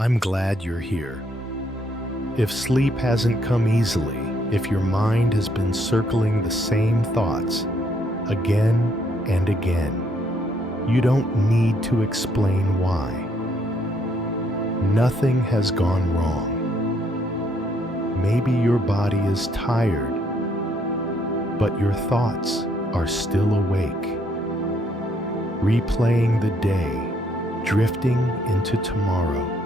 I'm glad you're here. If sleep hasn't come easily, if your mind has been circling the same thoughts again and again, you don't need to explain why. Nothing has gone wrong. Maybe your body is tired, but your thoughts are still awake, replaying the day, drifting into tomorrow,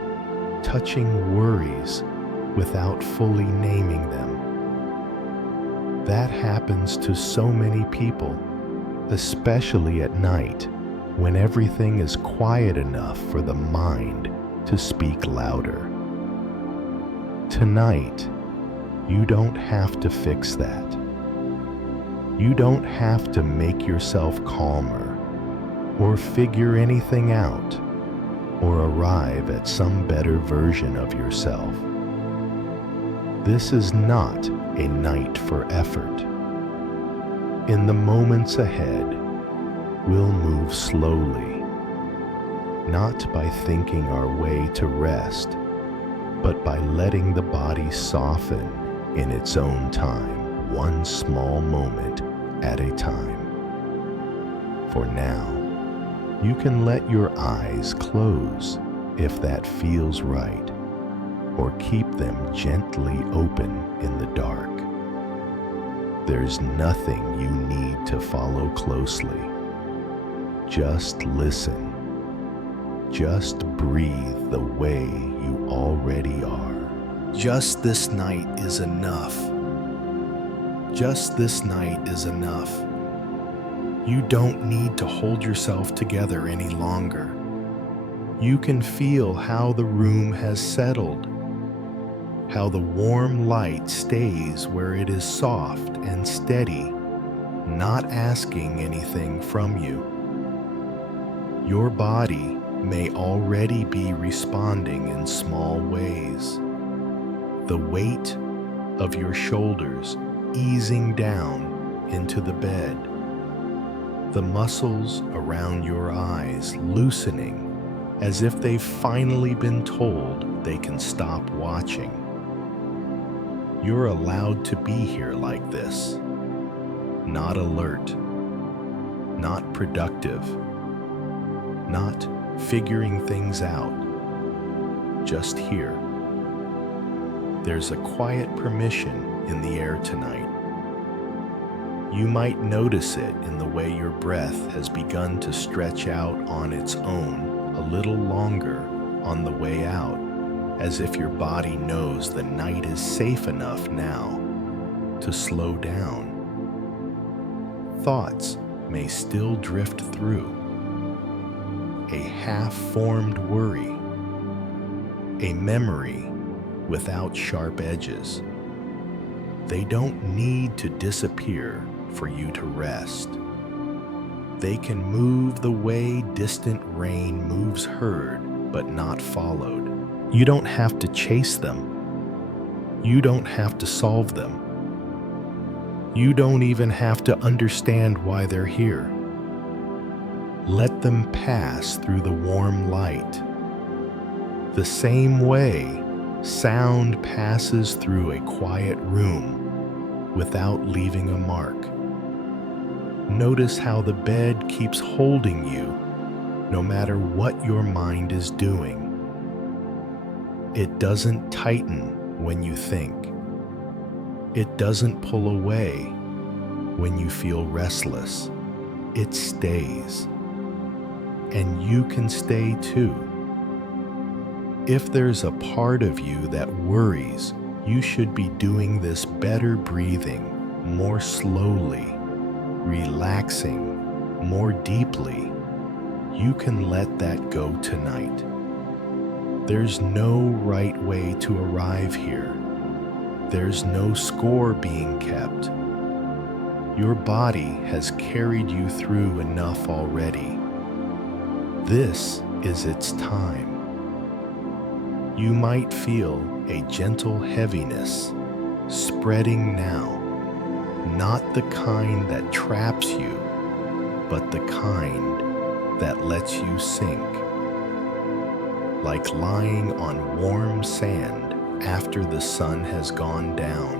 touching worries without fully naming them. That happens to so many people, especially at night, when everything is quiet enough for the mind to speak louder. Tonight, you don't have to fix that. You don't have to make yourself calmer, or figure anything out, or arrive at some better version of yourself. This is not a night for effort. In the moments ahead, we'll move slowly, not by thinking our way to rest, but by letting the body soften in its own time, one small moment at a time. For now, you can let your eyes close if that feels right, or keep them gently open in the dark. There's nothing you need to follow closely. Just listen. Just breathe the way you already are. Just this night is enough. Just this night is enough. You don't need to hold yourself together any longer. You can feel how the room has settled, how the warm light stays where it is soft and steady, not asking anything from you. Your body may already be responding in small ways. The weight of your shoulders easing down into the bed, the muscles around your eyes loosening as if they've finally been told they can stop watching. You're allowed to be here like this, not alert, not productive, not figuring things out, just here. There's a quiet permission in the air tonight. You might notice it in the way your breath has begun to stretch out on its own a little longer on the way out, as if your body knows the night is safe enough now to slow down. Thoughts may still drift through. A half-formed worry, a memory without sharp edges. They don't need to disappear for you to rest. They can move the way distant rain moves heard but not followed. You don't have to chase them. You don't have to solve them. You don't even have to understand why they're here. Let them pass through the warm light. The same way sound passes through a quiet room without leaving a mark. Notice how the bed keeps holding you no matter what your mind is doing. It doesn't tighten when you think. It doesn't pull away when you feel restless. It stays. And you can stay too. If there's a part of you that worries, you should be doing this better breathing, more slowly, relaxing, more deeply. You can let that go tonight. There's no right way to arrive here. There's no score being kept. Your body has carried you through enough already. This is its time. You might feel a gentle heaviness spreading now, not the kind that traps you, but the kind that lets you sink. like lying on warm sand after the sun has gone down,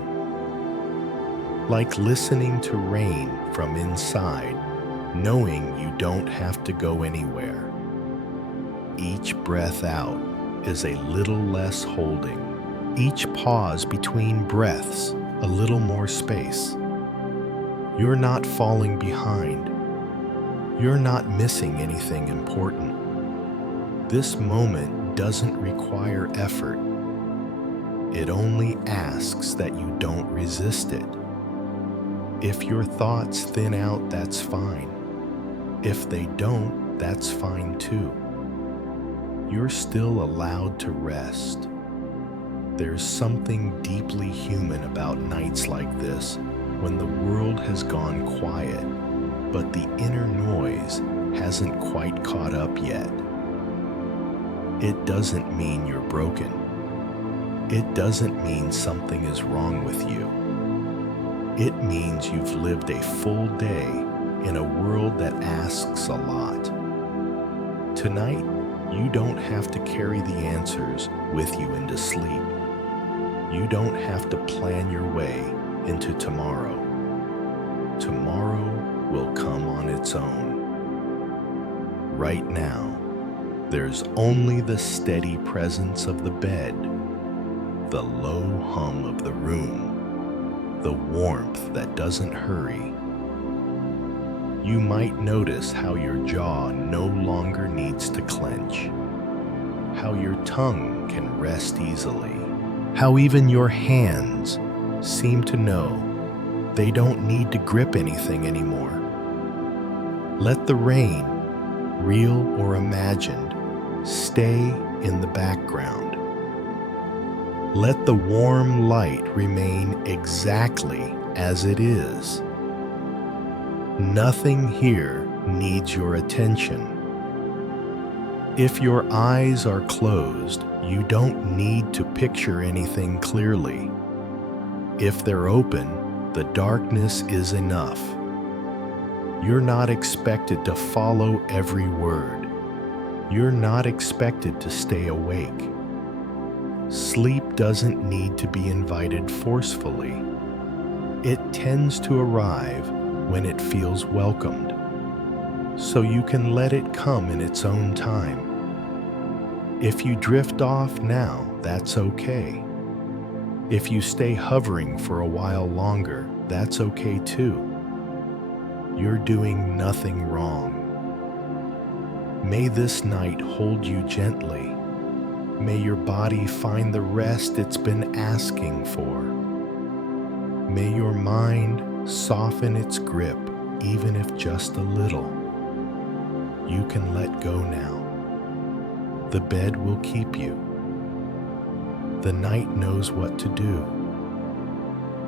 like listening to rain from inside, knowing you don't have to go anywhere. Each breath out is a little less holding. Each pause between breaths, a little more space. You're not falling behind. You're not missing anything important. This moment doesn't require effort. It only asks that you don't resist it. If your thoughts thin out, that's fine. If they don't, that's fine too. You're still allowed to rest. There's something deeply human about nights like this, when the world has gone quiet, but the inner noise hasn't quite caught up yet. It doesn't mean you're broken. It doesn't mean something is wrong with you. It means you've lived a full day in a world that asks a lot. Tonight, you don't have to carry the answers with you into sleep. You don't have to plan your way into tomorrow. Tomorrow will come on its own. Right now, there's only the steady presence of the bed, the low hum of the room, the warmth that doesn't hurry. You might notice how your jaw no longer needs to clench, how your tongue can rest easily, how even your hands seem to know they don't need to grip anything anymore. Let the rain, real or imagined, stay in the background. Let the warm light remain exactly as it is. Nothing here needs your attention. If your eyes are closed, you don't need to picture anything clearly. If they're open, the darkness is enough. You're not expected to follow every word. You're not expected to stay awake. Sleep doesn't need to be invited forcefully. It tends to arrive when it feels welcomed, so you can let it come in its own time. If you drift off now, that's okay. If you stay hovering for a while longer, that's okay too. You're doing nothing wrong. May this night hold you gently. May your body find the rest it's been asking for. May your mind soften its grip, even if just a little. You can let go now. The bed will keep you. The night knows what to do.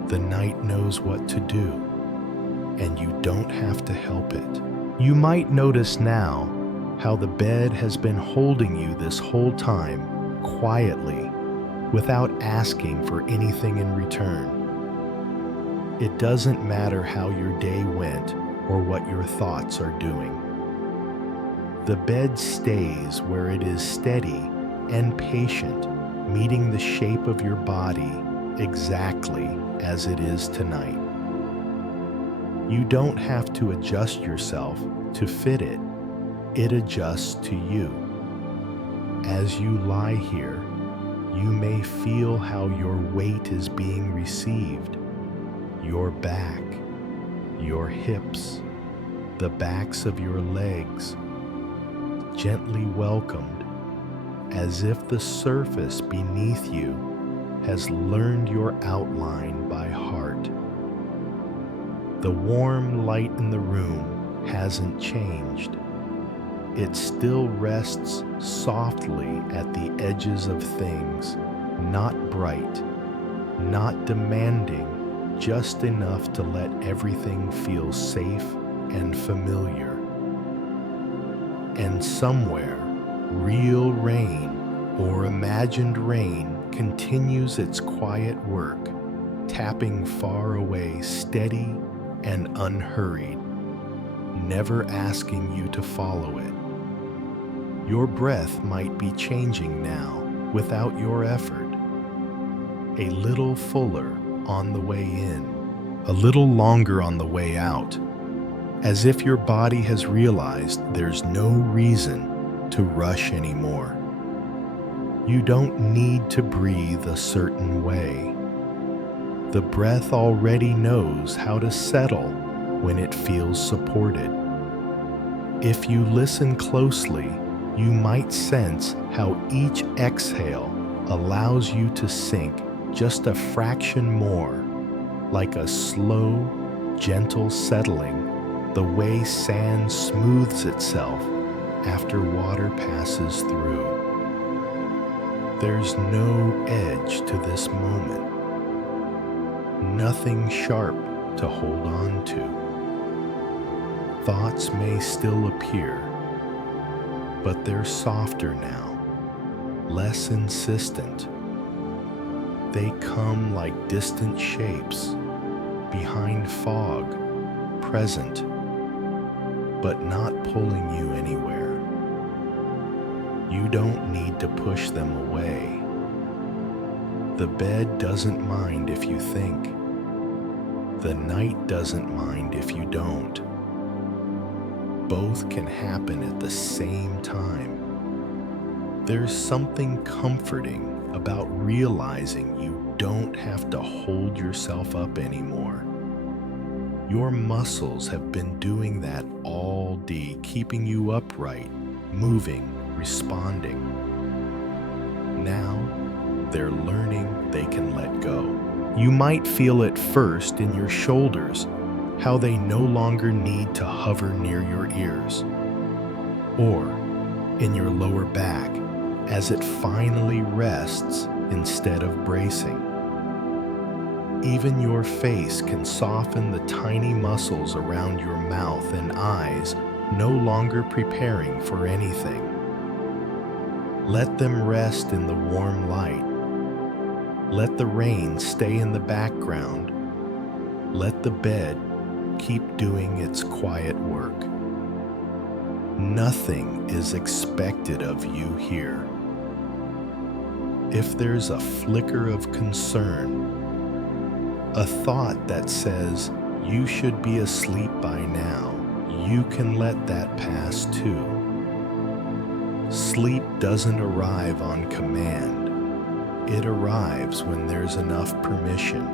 The night knows what to do, and you don't have to help it. You might notice now how the bed has been holding you this whole time, quietly, without asking for anything in return. It doesn't matter how your day went or what your thoughts are doing. The bed stays where it is steady and patient, meeting the shape of your body exactly as it is tonight. You don't have to adjust yourself to fit it. It adjusts to you. As you lie here, you may feel how your weight is being received. Your back, your hips, the backs of your legs, gently welcomed, as if the surface beneath you has learned your outline by heart. The warm light in the room hasn't changed. It still rests softly at the edges of things, not bright, not demanding, just enough to let everything feel safe and familiar. And somewhere, real rain or imagined rain continues its quiet work, tapping far away, steady and unhurried, never asking you to follow it. Your breath might be changing now without your effort. A little fuller on the way in, a little longer on the way out, as if your body has realized there's no reason to rush anymore. You don't need to breathe a certain way. The breath already knows how to settle when it feels supported. If you listen closely, you might sense how each exhale allows you to sink just a fraction more, like a slow, gentle settling, the way sand smooths itself after water passes through. There's no edge to this moment, nothing sharp to hold on to. Thoughts may still appear, but they're softer now, less insistent. They come like distant shapes, behind fog, present, but not pulling you anywhere. You don't need to push them away. The bed doesn't mind if you think. The night doesn't mind if you don't. Both can happen at the same time. There's something comforting about realizing you don't have to hold yourself up anymore. Your muscles have been doing that all day, keeping you upright, moving, responding. Now, they're learning they can let go. You might feel it first in your shoulders, how they no longer need to hover near your ears, or in your lower back as it finally rests instead of bracing. Even your face can soften the tiny muscles around your mouth and eyes, no longer preparing for anything. Let them rest in the warm light. Let the rain stay in the background. Let the bed keep doing its quiet work. Nothing is expected of you here. If there's a flicker of concern, a thought that says you should be asleep by now, you can let that pass too. Sleep doesn't arrive on command. It arrives when there's enough permission.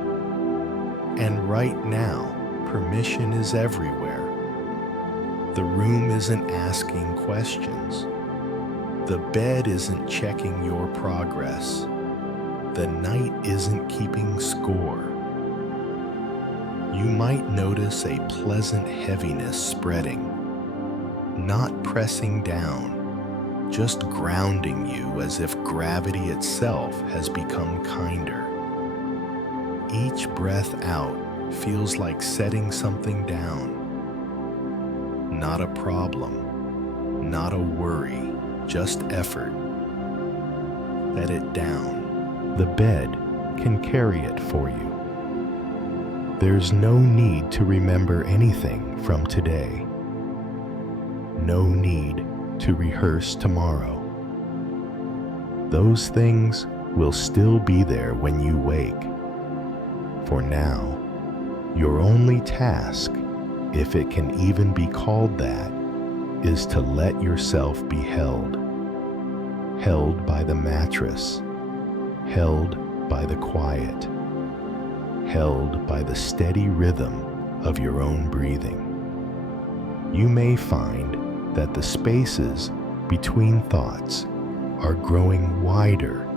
And right now, permission is everywhere. The room isn't asking questions. The bed isn't checking your progress. The night isn't keeping score. You might notice a pleasant heaviness spreading, not pressing down, just grounding you as if gravity itself has become kinder. Each breath out feels like setting something down. Not a problem, not a worry, just effort. Let it down. The bed can carry it for you. There's no need to remember anything from today. No need to rehearse tomorrow. Those things will still be there when you wake. For now, your only task, if it can even be called that, is to let yourself be held. Held by the mattress, held by the quiet, held by the steady rhythm of your own breathing. You may find that the spaces between thoughts are growing wider,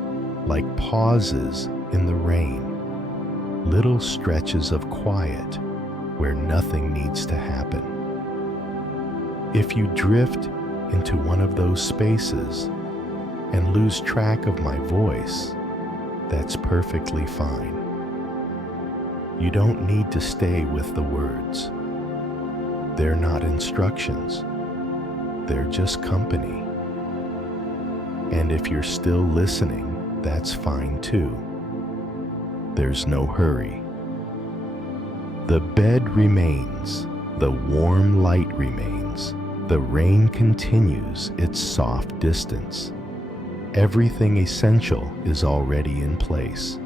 like pauses in the rain, little stretches of quiet where nothing needs to happen. If you drift into one of those spaces and lose track of my voice, that's perfectly fine. You don't need to stay with the words. They're not instructions. They're just company. And if you're still listening, that's fine too. There's no hurry. The bed remains, the warm light remains, The rain continues its soft distance. Everything essential is already in place.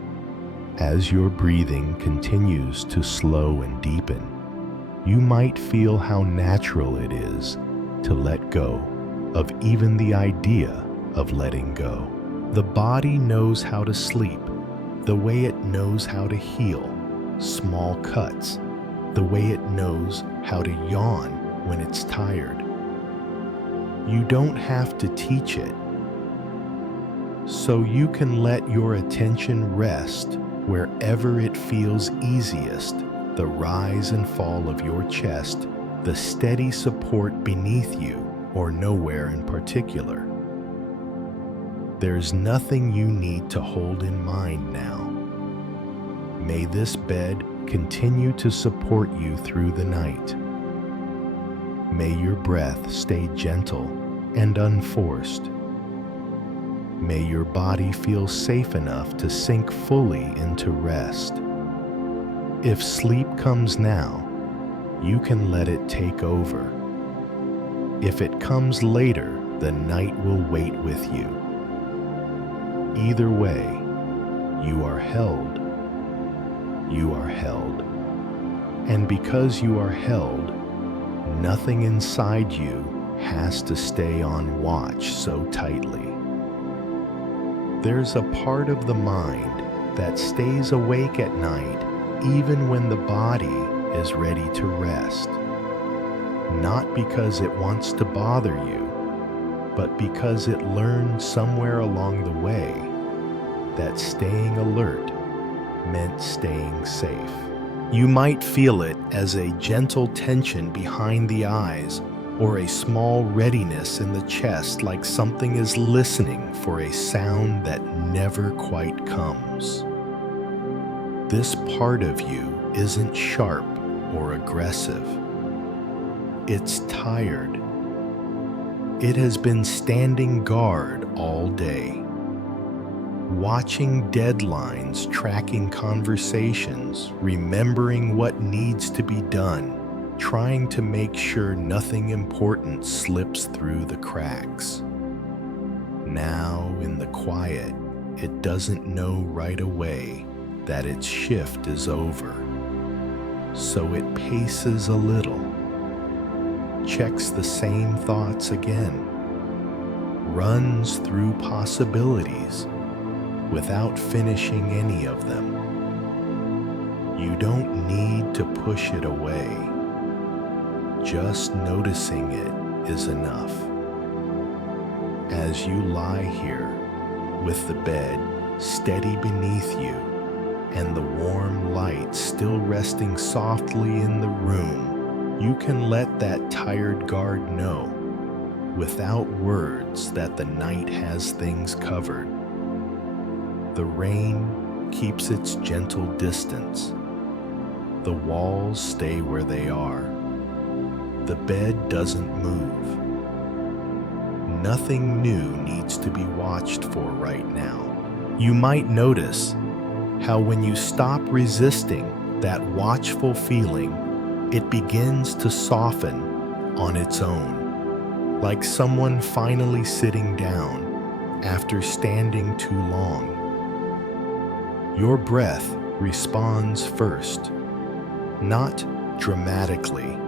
As your breathing continues to slow and deepen, you might feel how natural it is to let go of even the idea of letting go. The body knows how to sleep, the way it knows how to heal small cuts, the way it knows how to yawn when it's tired. You don't have to teach it. So you can let your attention rest wherever it feels easiest, the rise and fall of your chest, the steady support beneath you, or nowhere in particular. There's nothing you need to hold in mind now. May this bed continue to support you through the night. May your breath stay gentle and unforced. May your body feel safe enough to sink fully into rest. If sleep comes now, you can let it take over. If it comes later, the night will wait with you. Either way, you are held. You are held. And because you are held, nothing inside you has to stay on watch so tightly. There's a part of the mind that stays awake at night even when the body is ready to rest. Not because it wants to bother you, but because it learned somewhere along the way that staying alert meant staying safe. You might feel it as a gentle tension behind the eyes or a small readiness in the chest, like something is listening for a sound that never quite comes. This part of you isn't sharp or aggressive. It's tired. It has been standing guard all day, watching deadlines, tracking conversations, remembering what needs to be done, trying to make sure nothing important slips through the cracks. Now, in the quiet, it doesn't know right away that its shift is over. So it paces a little, checks the same thoughts again, runs through possibilities without finishing any of them. You don't need to push it away. Just noticing it is enough. As you lie here, with the bed steady beneath you and the warm light still resting softly in the room, you can let that tired guard know, without words, that the night has things covered. The rain keeps its gentle distance. The walls stay where they are. The bed doesn't move. Nothing new needs to be watched for right now. You might notice how when you stop resisting that watchful feeling, it begins to soften on its own, like someone finally sitting down after standing too long. Your breath responds first, not dramatically,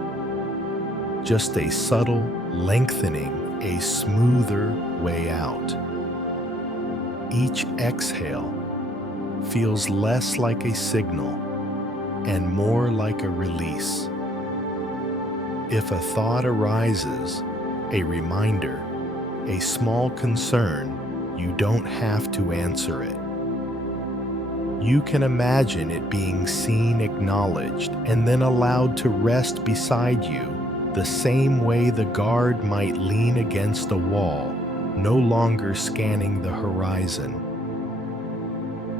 just a subtle lengthening, a smoother way out. Each exhale feels less like a signal and more like a release. If a thought arises, a reminder, a small concern, you don't have to answer it. You can imagine it being seen, acknowledged, and then allowed to rest beside you, the same way the guard might lean against a wall, no longer scanning the horizon.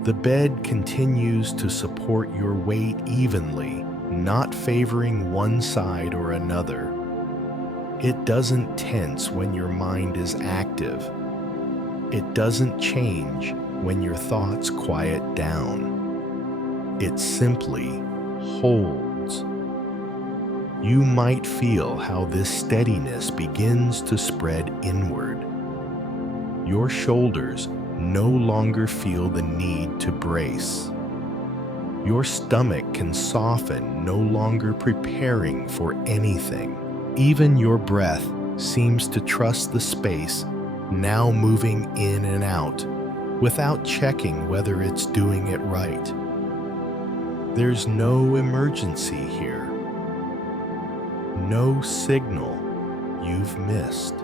The bed continues to support your weight evenly, not favoring one side or another. It doesn't tense when your mind is active. It doesn't change when your thoughts quiet down. It simply holds. You might feel how this steadiness begins to spread inward. Your shoulders no longer feel the need to brace. Your stomach can soften, no longer preparing for anything. Even your breath seems to trust the space, now moving in and out, without checking whether it's doing it right. There's no emergency here. No signal you've missed.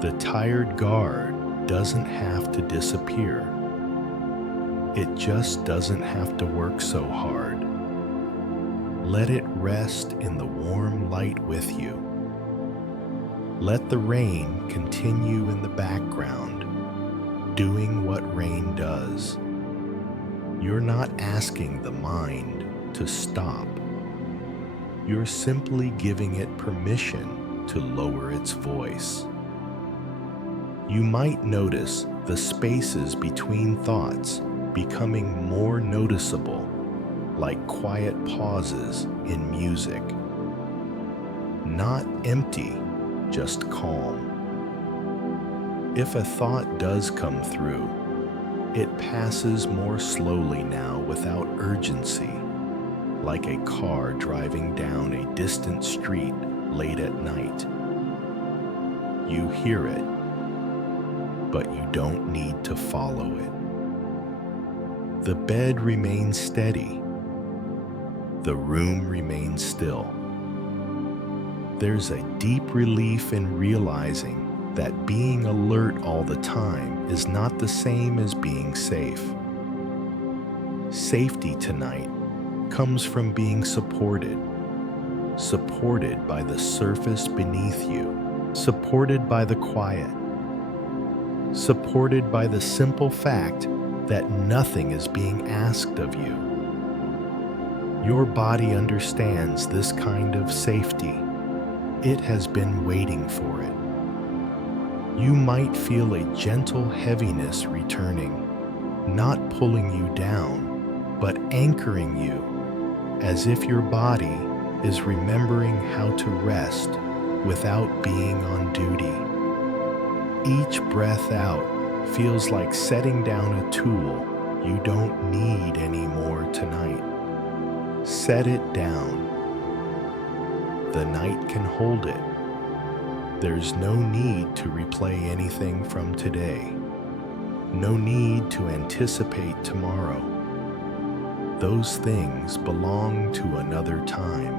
The tired guard doesn't have to disappear. It just doesn't have to work so hard. Let it rest in the warm light with you. Let the rain continue in the background, doing what rain does. You're not asking the mind to stop. You're simply giving it permission to lower its voice. You might notice the spaces between thoughts becoming more noticeable, like quiet pauses in music. Not empty, just calm. If a thought does come through, it passes more slowly now without urgency, like a car driving down a distant street late at night. You hear it, but you don't need to follow it. The bed remains steady. The room remains still. There's a deep relief in realizing that being alert all the time is not the same as being safe. Safety tonight comes from being supported by the surface beneath you, supported by the quiet, supported by the simple fact that nothing is being asked of you. Your body understands this kind of safety. It has been waiting for it. You might feel a gentle heaviness returning, not pulling you down, but anchoring you, as if your body is remembering how to rest without being on duty. Each breath out feels like setting down a tool you don't need anymore tonight. Set it down. The night can hold it. There's no need to replay anything from today. No need to anticipate tomorrow. Those things belong to another time.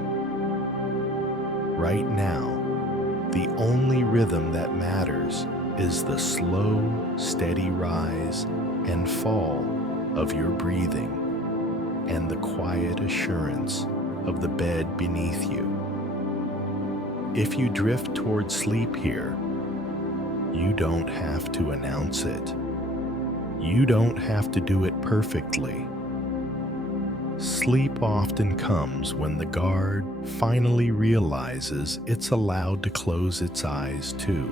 Right now, the only rhythm that matters is the slow, steady rise and fall of your breathing and the quiet assurance of the bed beneath you. If you drift toward sleep here, you don't have to announce it. You don't have to do it perfectly. Sleep often comes when the guard finally realizes it's allowed to close its eyes too.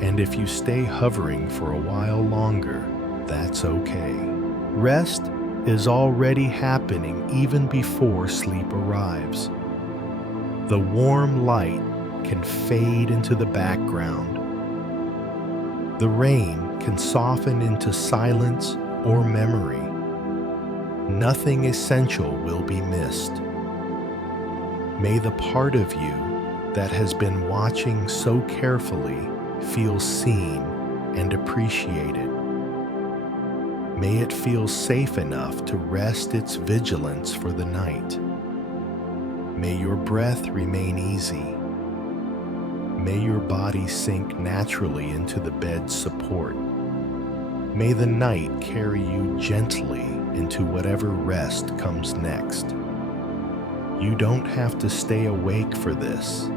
And if you stay hovering for a while longer, that's okay. Rest is already happening even before sleep arrives. The warm light can fade into the background. The rain can soften into silence or memory. Nothing essential will be missed. May the part of you that has been watching so carefully feel seen and appreciated. May it feel safe enough to rest its vigilance for the night. May your breath remain easy. May your body sink naturally into the bed's support. May the night carry you gently into whatever rest comes next. You don't have to stay awake for this.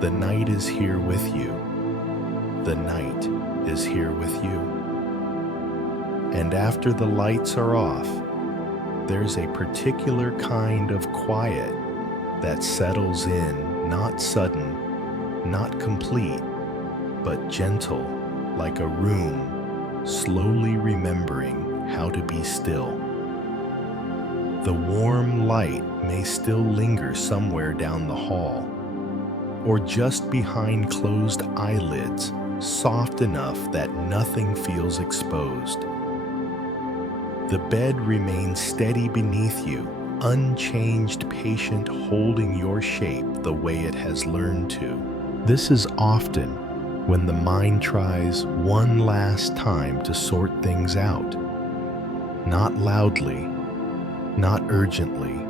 The night is here with you. The night is here with you. And after the lights are off, there's a particular kind of quiet that settles in, not sudden, not complete, but gentle, like a room slowly remembering how to be still. The warm light may still linger somewhere down the hall, or just behind closed eyelids, soft enough that nothing feels exposed. The bed remains steady beneath you, unchanged, patient, holding your shape the way it has learned to. This is often when the mind tries one last time to sort things out. Not loudly, not urgently,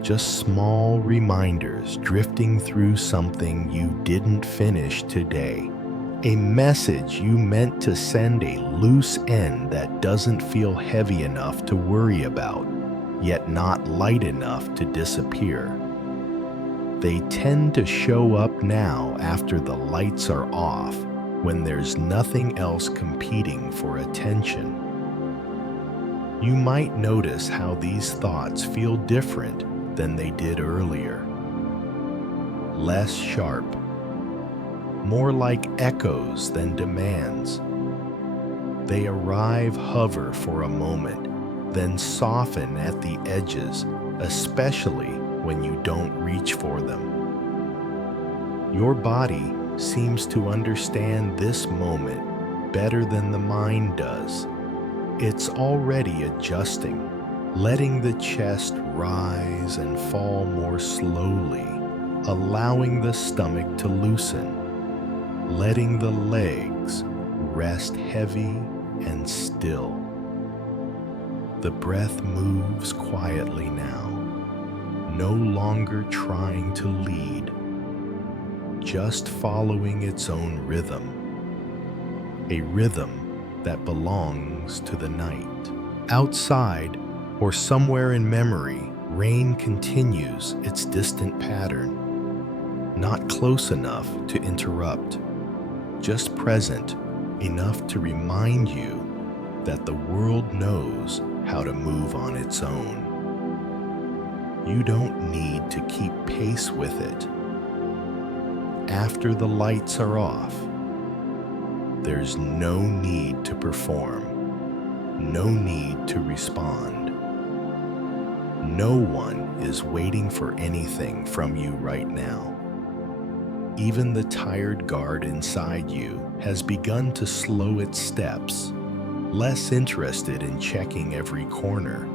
just small reminders drifting through something you didn't finish today. A message you meant to send, a loose end that doesn't feel heavy enough to worry about, yet not light enough to disappear. They tend to show up now after the lights are off, when there's nothing else competing for attention. You might notice how these thoughts feel different than they did earlier. Less sharp, more like echoes than demands. They arrive, hover for a moment, then soften at the edges, especially when you don't reach for them. Your body seems to understand this moment better than the mind does. It's already adjusting, letting the chest rise and fall more slowly, allowing the stomach to loosen, letting the legs rest heavy and still. The breath moves quietly now, no longer trying to lead, just following its own rhythm, a rhythm that belongs to the night. Outside, or somewhere in memory, rain continues its distant pattern, not close enough to interrupt, just present enough to remind you that the world knows how to move on its own. You don't need to keep pace with it. After the lights are off, there's no need to perform, no need to respond. No one is waiting for anything from you right now. Even the tired guard inside you has begun to slow its steps, less interested in checking every corner,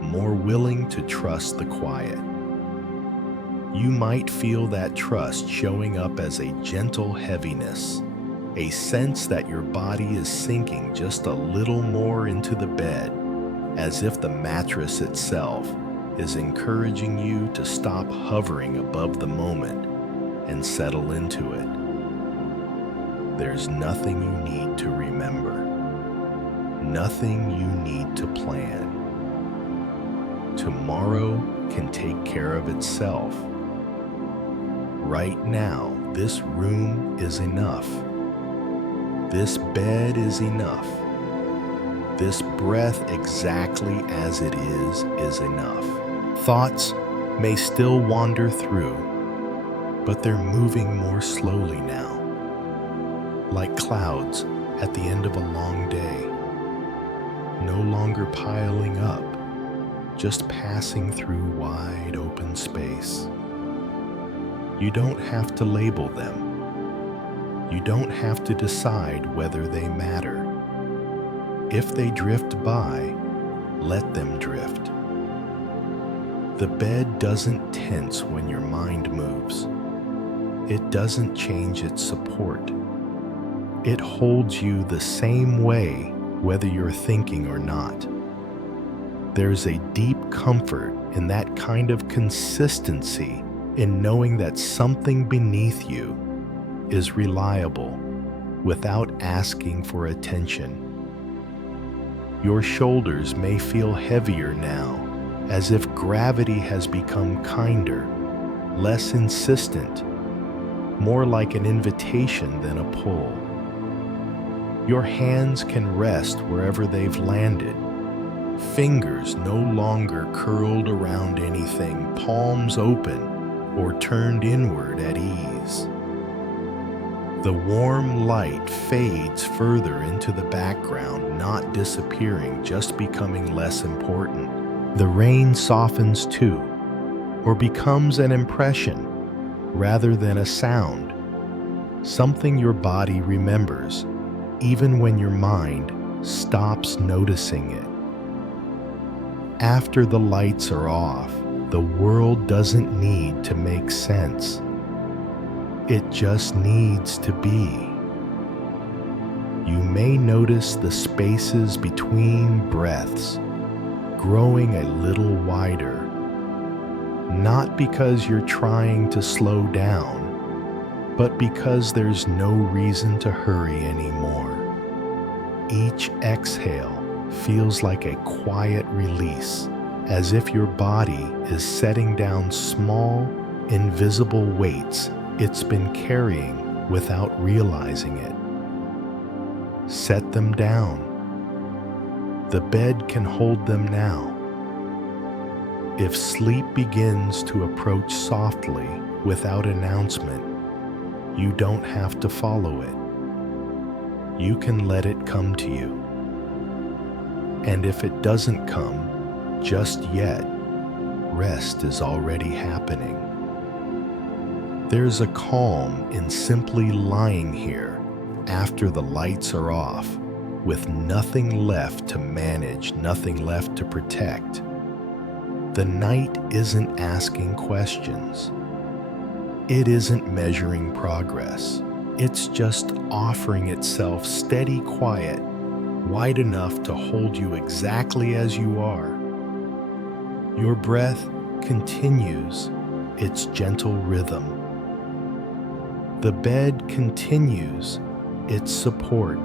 more willing to trust the quiet. You might feel that trust showing up as a gentle heaviness, a sense that your body is sinking just a little more into the bed, as if the mattress itself is encouraging you to stop hovering above the moment and settle into it. There's nothing you need to remember, nothing you need to plan. Tomorrow can take care of itself. Right now, this room is enough. This bed is enough. This breath exactly as it is enough. Thoughts may still wander through, but they're moving more slowly now, like clouds at the end of a long day, no longer piling up, just passing through wide open space. You don't have to label them. You don't have to decide whether they matter. If they drift by, let them drift. The bed doesn't tense when your mind moves. It doesn't change its support. It holds you the same way whether you're thinking or not. There's a deep comfort in that kind of consistency, in knowing that something beneath you is reliable without asking for attention. Your shoulders may feel heavier now, as if gravity has become kinder, less insistent, more like an invitation than a pull. Your hands can rest wherever they've landed, fingers no longer curled around anything, palms open or turned inward at ease. The warm light fades further into the background, not disappearing, just becoming less important. The rain softens too, or becomes an impression rather than a sound, something your body remembers, even when your mind stops noticing it. After the lights are off, the world doesn't need to make sense. It just needs to be. You may notice the spaces between breaths growing a little wider, not because you're trying to slow down, but because there's no reason to hurry anymore. Each exhale feels like a quiet release, as if your body is setting down small, invisible weights it's been carrying without realizing it. Set them down. The bed can hold them now. If sleep begins to approach softly without announcement, you don't have to follow it. You can let it come to you. And if it doesn't come just yet, rest is already happening. There's a calm in simply lying here after the lights are off, with nothing left to manage, nothing left to protect. The night isn't asking questions. It isn't measuring progress. It's just offering itself steady quiet, wide enough to hold you exactly as you are. Your breath continues its gentle rhythm. The bed continues its support.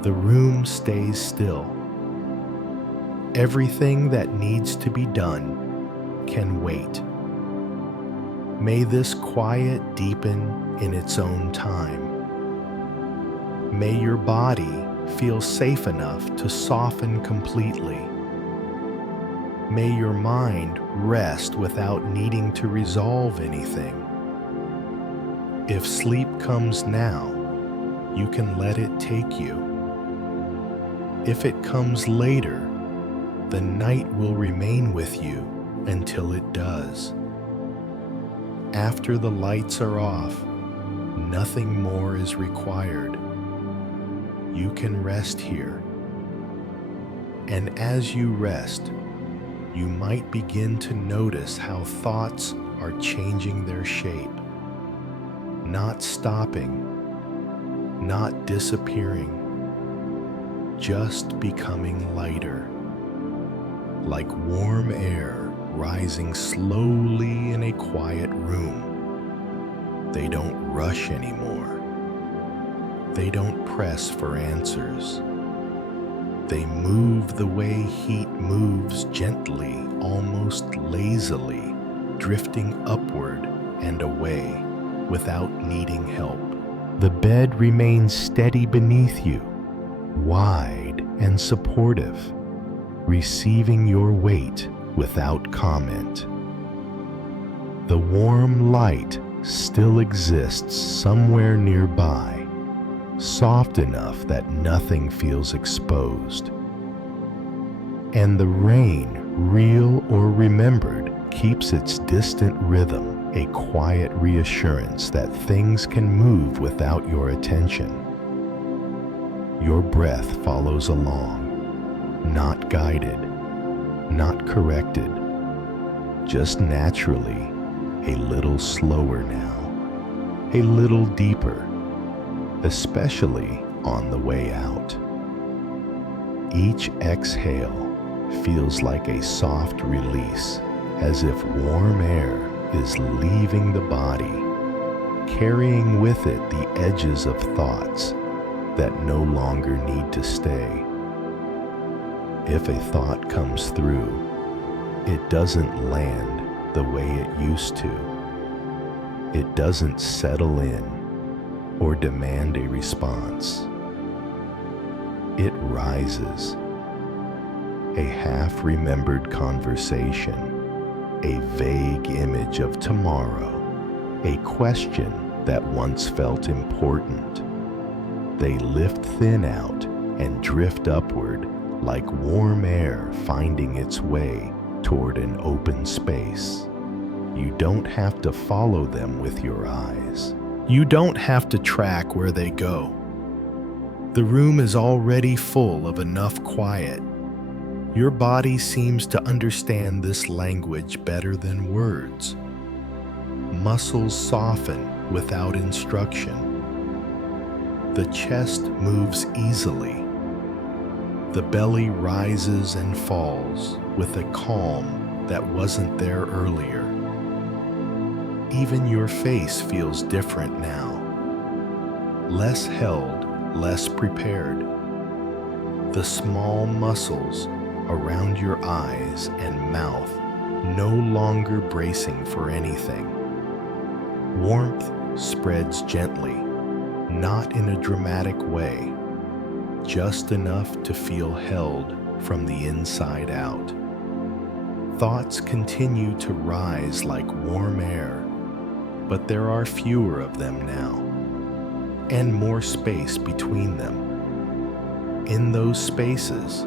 The room stays still. Everything that needs to be done can wait. May this quiet deepen in its own time. May your body feel safe enough to soften completely. May your mind rest without needing to resolve anything. If sleep comes now, you can let it take you. If it comes later, the night will remain with you until it does. After the lights are off, nothing more is required. You can rest here. And as you rest, you might begin to notice how thoughts are changing their shape, not stopping, not disappearing, just becoming lighter, like warm air rising slowly in a quiet room. They don't rush anymore. They don't press for answers. They move the way heat moves, gently, almost lazily, drifting upward and away without needing help. The bed remains steady beneath you, wide and supportive, receiving your weight without comment. The warm light still exists somewhere nearby, soft enough that nothing feels exposed. And the rain, real or remembered, keeps its distant rhythm, a quiet reassurance that things can move without your attention. Your breath follows along, not guided, not corrected, just naturally, a little slower now, a little deeper, especially on the way out. Each exhale feels like a soft release, as if warm air is leaving the body, carrying with it the edges of thoughts that no longer need to stay. If a thought comes through, it doesn't land the way it used to. It doesn't settle in or demand a response. It rises, a half-remembered conversation, a vague image of tomorrow, a question that once felt important. They lift thin out and drift upward like warm air finding its way toward an open space. You don't have to follow them with your eyes. You don't have to track where they go. The room is already full of enough quiet. Your body seems to understand this language better than words. Muscles soften without instruction. The chest moves easily. The belly rises and falls with a calm that wasn't there earlier. Even your face feels different now. Less held, less prepared. The small muscles around your eyes and mouth no longer bracing for anything. Warmth spreads gently, not in a dramatic way, just enough to feel held from the inside out. Thoughts continue to rise like warm air, but there are fewer of them now, and more space between them. In those spaces,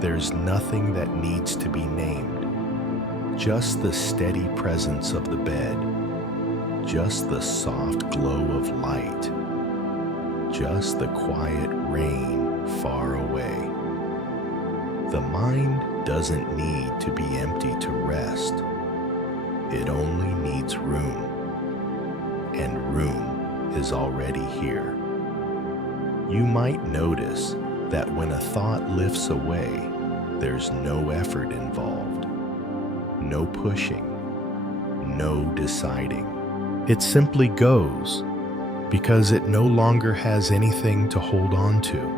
there's nothing that needs to be named, just the steady presence of the bed, just the soft glow of light, just the quiet rain far away. The mind doesn't need to be empty to rest. It only needs room, and room is already here. You might notice that when a thought lifts away, there's no effort involved, no pushing, no deciding. It simply goes because it no longer has anything to hold on to.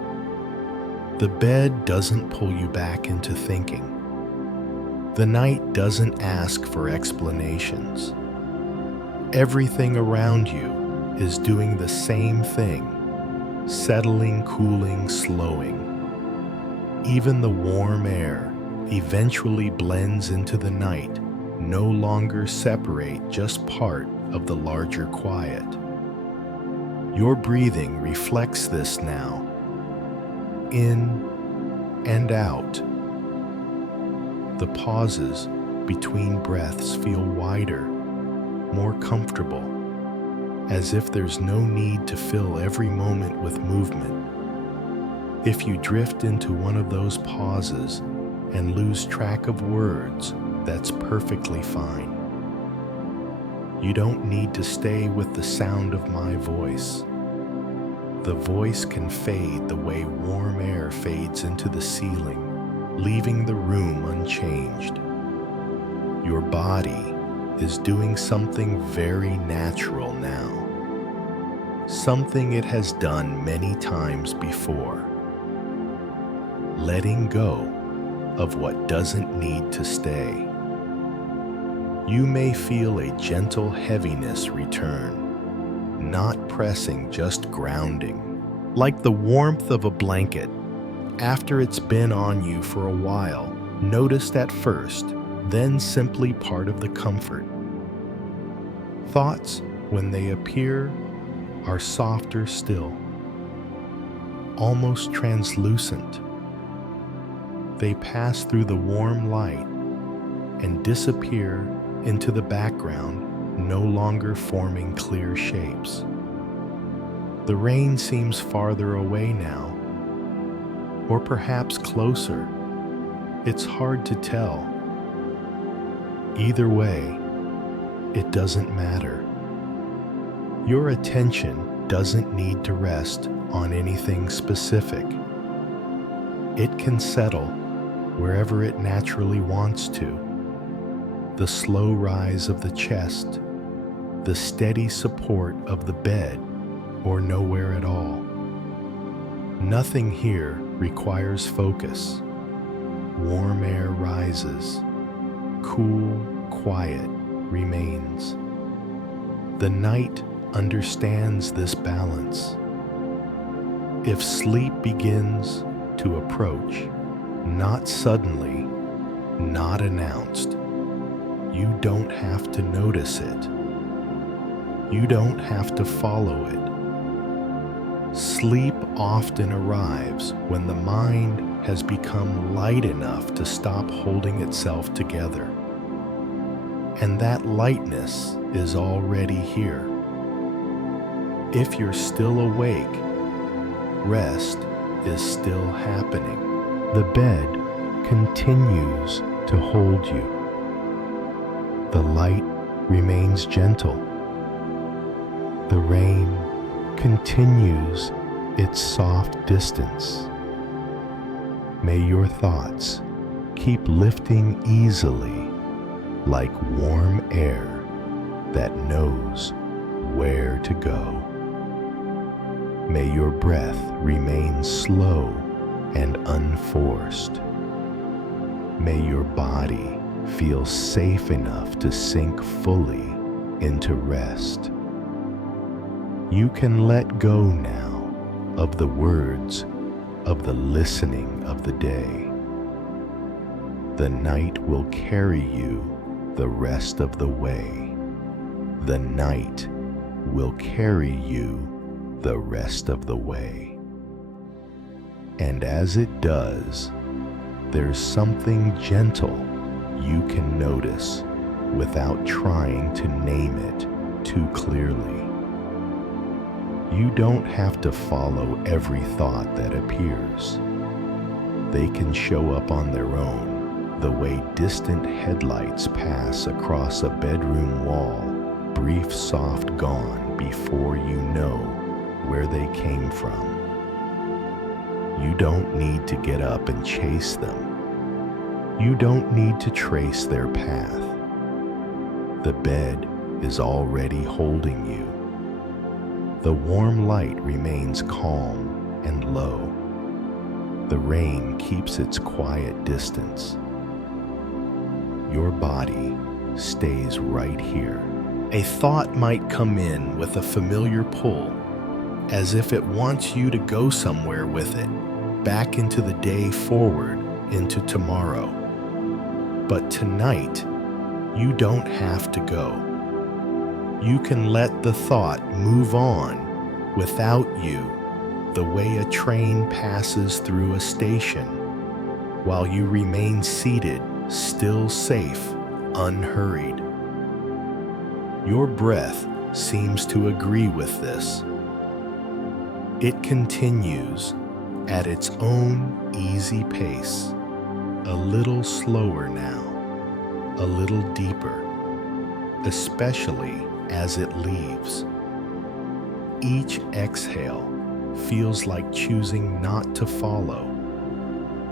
The bed doesn't pull you back into thinking. The night doesn't ask for explanations. Everything around you is doing the same thing, settling, cooling, slowing. Even the warm air eventually blends into the night, no longer separate just part of the larger quiet. Your breathing reflects this now, in and out. The pauses between breaths feel wider, more comfortable, as if there's no need to fill every moment with movement. If you drift into one of those pauses and lose track of words, that's perfectly fine. You don't need to stay with the sound of my voice. The voice can fade the way warm air fades into the ceiling, leaving the room unchanged. Your body is doing something very natural now, something it has done many times before. Letting go of what doesn't need to stay. You may feel a gentle heaviness return, not pressing, just grounding, like the warmth of a blanket after it's been on you for a while, noticed at first, then simply part of the comfort. Thoughts, when they appear, are softer still, almost translucent. They pass through the warm light and disappear into the background, no longer forming clear shapes. The rain seems farther away now, or perhaps closer. It's hard to tell. Either way, it doesn't matter. Your attention doesn't need to rest on anything specific. It can settle wherever it naturally wants to. The slow rise of the chest, the steady support of the bed, or nowhere at all. Nothing here requires focus. Warm air rises. Cool, quiet remains. The night understands this balance. If sleep begins to approach, not suddenly, not announced, you don't have to notice it. You don't have to follow it. Sleep often arrives when the mind has become light enough to stop holding itself together. And that lightness is already here. If you're still awake, rest is still happening. The bed continues to hold you. The light remains gentle. The rain continues its soft distance. May your thoughts keep lifting easily like warm air that knows where to go. May your breath remain slow and unforced. May your body feel safe enough to sink fully into rest. You can let go now of the words of the listening of the day. The night will carry you the rest of the way. The night will carry you the rest of the way. And as it does, there's something gentle you can notice without trying to name it too clearly. You don't have to follow every thought that appears. They can show up on their own, the way distant headlights pass across a bedroom wall, brief soft gone before you know where they came from. You don't need to get up and chase them. You don't need to trace their path. The bed is already holding you. The warm light remains calm and low. The rain keeps its quiet distance. Your body stays right here. A thought might come in with a familiar pull, as if it wants you to go somewhere with it, back into the day forward, into tomorrow. But tonight, you don't have to go. You can let the thought move on without you, the way a train passes through a station, while you remain seated, still safe, unhurried. Your breath seems to agree with this. It continues at its own easy pace, a little slower now, a little deeper, especially as it leaves. Each exhale feels like choosing not to follow,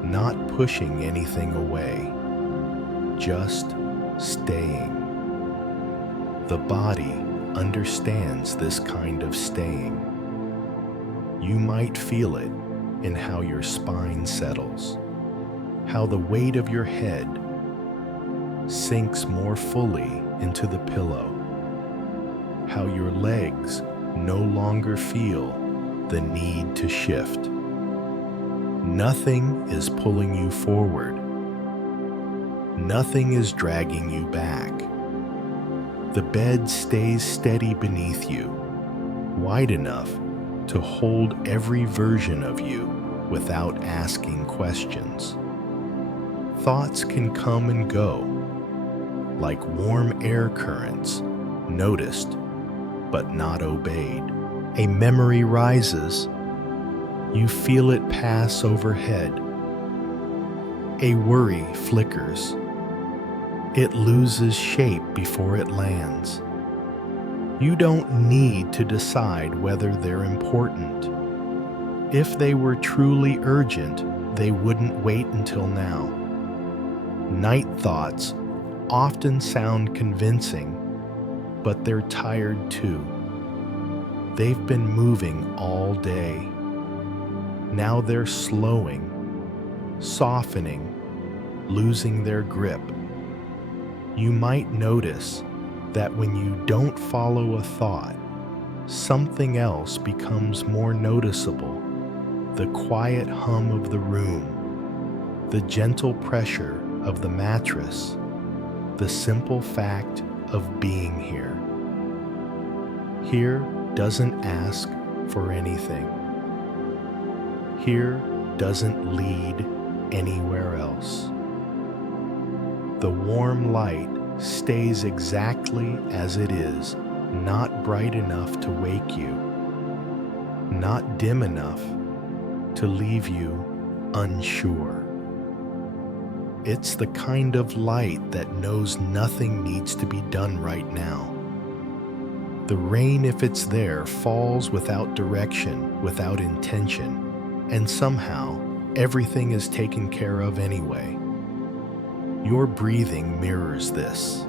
not pushing anything away, just staying. The body understands this kind of staying. You might feel it in how your spine settles, how the weight of your head sinks more fully into the pillow, how your legs no longer feel the need to shift. Nothing is pulling you forward. Nothing is dragging you back. The bed stays steady beneath you, wide enough to hold every version of you without asking questions. Thoughts can come and go, like warm air currents, noticed but not obeyed. A memory rises. You feel it pass overhead. A worry flickers. It loses shape before it lands. You don't need to decide whether they're important. If they were truly urgent, they wouldn't wait until now. Night thoughts often sound convincing, but they're tired too. They've been moving all day. Now they're slowing, softening, losing their grip. You might notice that when you don't follow a thought, something else becomes more noticeable. The quiet hum of the room, the gentle pressure of the mattress, the simple fact of being here. Here doesn't ask for anything. here doesn't lead anywhere else. The warm light stays exactly as it is, not bright enough to wake you, not dim enough to leave you unsure. It's the kind of light that knows nothing needs to be done right now. The rain, if it's there, falls without direction, without intention, and somehow everything is taken care of anyway. Your breathing mirrors this.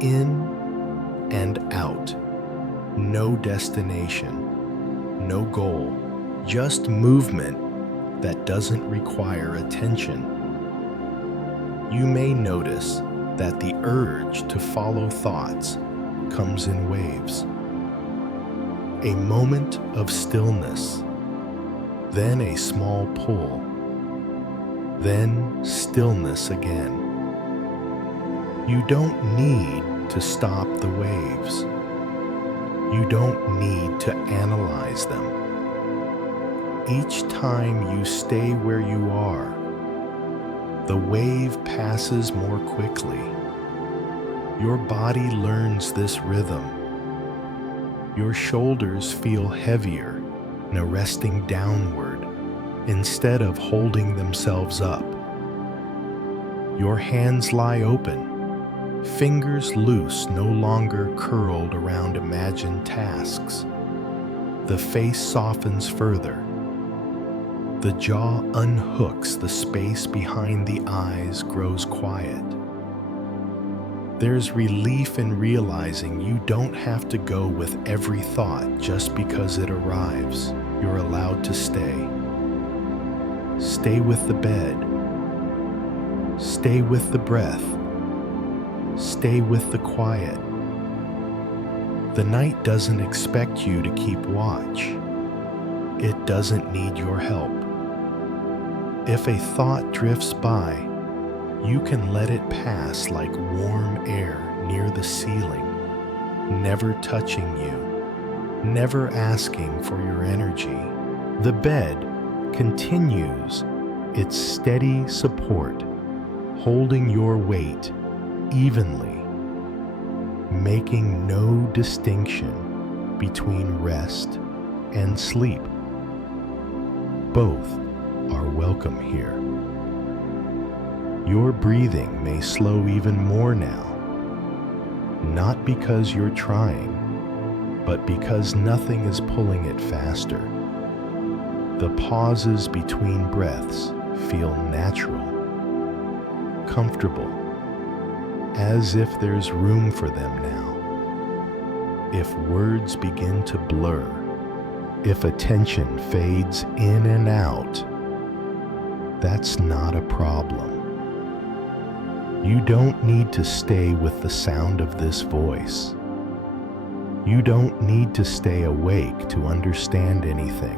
In and out. No destination, no goal, just movement that doesn't require attention. You may notice that the urge to follow thoughts comes in waves. A moment of stillness, then a small pull, then stillness again. You don't need to stop the waves. You don't need to analyze them. Each time you stay where you are, the wave passes more quickly. Your body learns this rhythm. Your shoulders feel heavier, now resting downward instead of holding themselves up. Your hands lie open, fingers loose, no longer curled around imagined tasks. The face softens further. The jaw unhooks, the space behind the eyes grows quiet. There's relief in realizing you don't have to go with every thought just because it arrives. You're allowed to stay. Stay with the bed. Stay with the breath. Stay with the quiet. The night doesn't expect you to keep watch. It doesn't need your help. If a thought drifts by, you can let it pass like warm air near the ceiling, never touching you, never asking for your energy. The bed continues its steady support, holding your weight evenly, making no distinction between rest and sleep. Both are welcome here. Your breathing may slow even more now, not because you're trying, but because nothing is pulling it faster. The pauses between breaths feel natural, comfortable, as if there's room for them now. If words begin to blur, if attention fades in and out, that's not a problem. You don't need to stay with the sound of this voice. You don't need to stay awake to understand anything.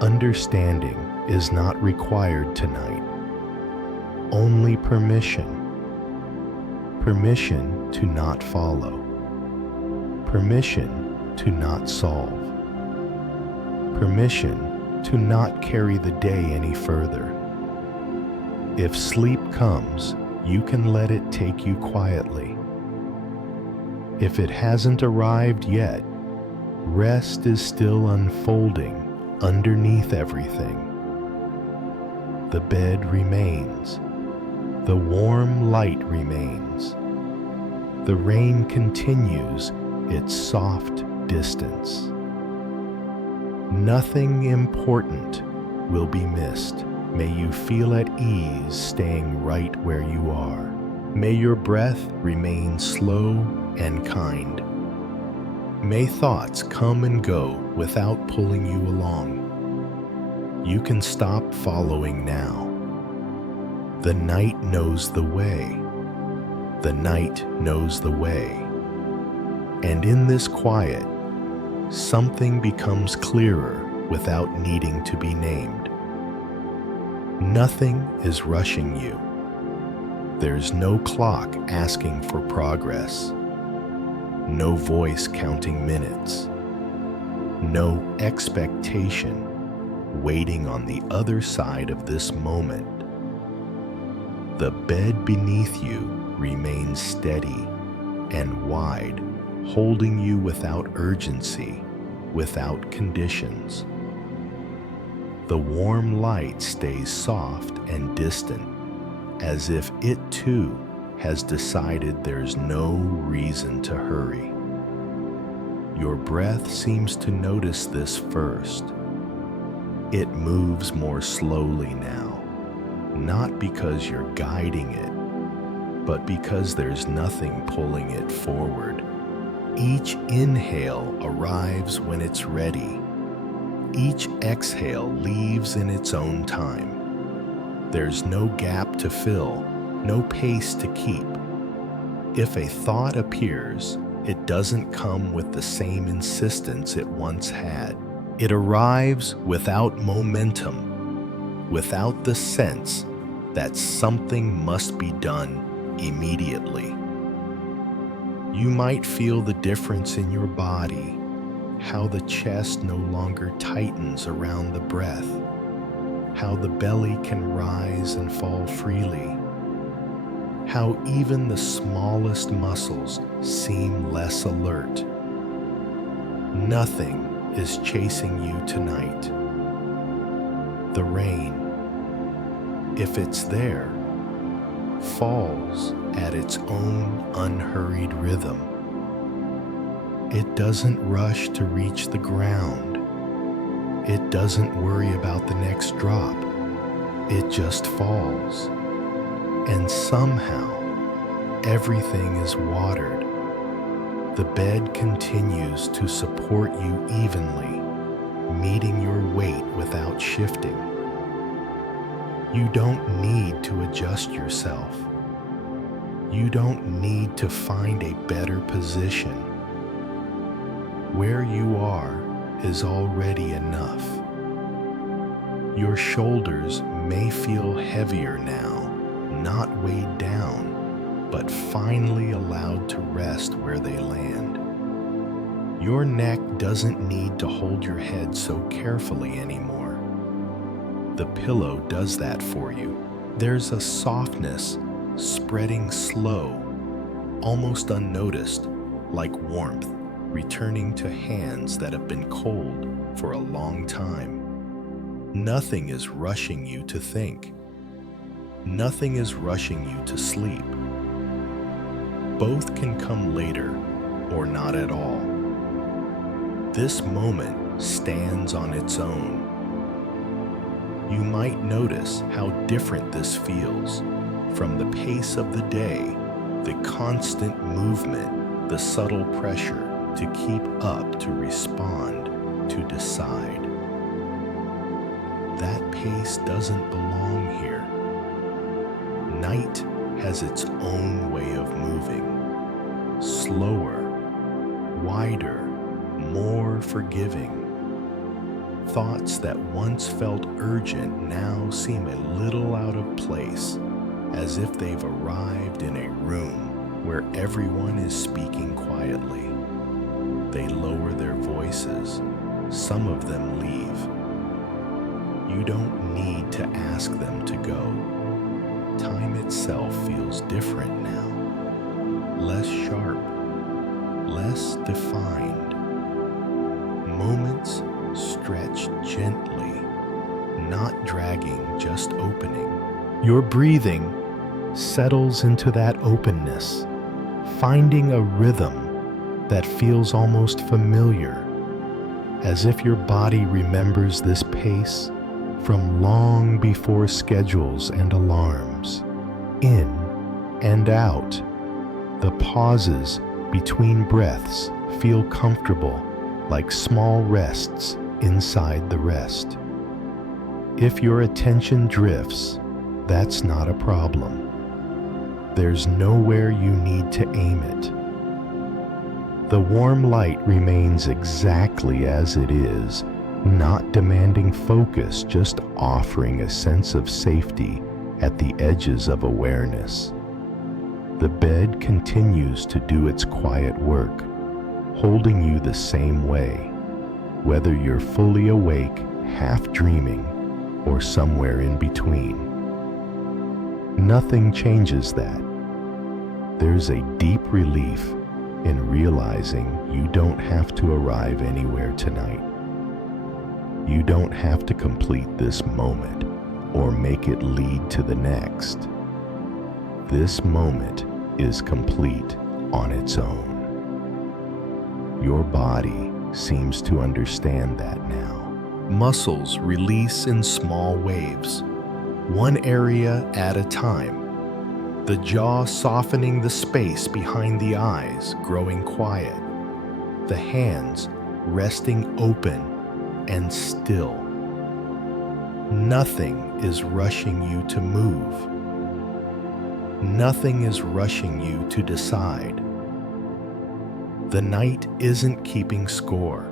Understanding is not required tonight. Only permission. Permission to not follow. Permission to not solve. Permission to not carry the day any further. If sleep comes, you can let it take you quietly. If it hasn't arrived yet, rest is still unfolding underneath everything. The bed remains. The warm light remains. The rain continues its soft distance. Nothing important will be missed. May you feel at ease staying right where you are. May your breath remain slow and kind. May thoughts come and go without pulling you along. You can stop following now. The night knows the way. The night knows the way. And in this quiet, something becomes clearer without needing to be named. Nothing is rushing you. There's no clock asking for progress. No voice counting minutes. No expectation waiting on the other side of this moment. The bed beneath you remains steady and wide, holding you without urgency, without conditions. The warm light stays soft and distant, as if it too has decided there's no reason to hurry. Your breath seems to notice this first. It moves more slowly now, not because you're guiding it, but because there's nothing pulling it forward. Each inhale arrives when it's ready. Each exhale leaves in its own time. There's no gap to fill, no pace to keep. If a thought appears, it doesn't come with the same insistence it once had. It arrives without momentum, without the sense that something must be done immediately. You might feel the difference in your body, how the chest no longer tightens around the breath, how the belly can rise and fall freely, how even the smallest muscles seem less alert. Nothing is chasing you tonight. The rain, if it's there, falls at its own unhurried rhythm. It doesn't rush to reach the ground. It doesn't worry about the next drop. It just falls. And somehow, everything is watered. The bed continues to support you evenly, meeting your weight without shifting. You don't need to adjust yourself. You don't need to find a better position. Where you are is already enough. Your shoulders may feel heavier now, not weighed down, but finally allowed to rest where they land. Your neck doesn't need to hold your head so carefully anymore. The pillow does that for you. There's a softness spreading slow, almost unnoticed, like warmth returning to hands that have been cold for a long time. Nothing is rushing you to think. Nothing is rushing you to sleep. Both can come later or not at all. This moment stands on its own. You might notice how different this feels from the pace of the day, the constant movement, the subtle pressure to keep up, to respond, to decide. That pace doesn't belong here. Night has its own way of moving, slower, wider, more forgiving. Thoughts that once felt urgent now seem a little out of place, as if they've arrived in a room where everyone is speaking quietly. They lower their voices. Some of them leave. You don't need to ask them to go. Time itself feels different now, less sharp, less defined. Moments stretch gently, not dragging, just opening. Your breathing settles into that openness, finding a rhythm that feels almost familiar, as if your body remembers this pace from long before schedules and alarms. In and out, the pauses between breaths feel comfortable, like small rests inside the rest. If your attention drifts, that's not a problem. There's nowhere you need to aim it. The warm light remains exactly as it is, not demanding focus, just offering a sense of safety at the edges of awareness. The bed continues to do its quiet work, holding you the same way, whether you're fully awake half dreaming, or somewhere in between. Nothing changes that. There's a deep relief in realizing you don't have to arrive anywhere tonight. You don't have to complete this moment or make it lead to the next. This moment is complete on its own. Your body seems to understand that now. Muscles release in small waves, one area at a time. The jaw softening the space behind the eyes, growing quiet. The hands resting open and still. Nothing is rushing you to move. Nothing is rushing you to decide. The night isn't keeping score.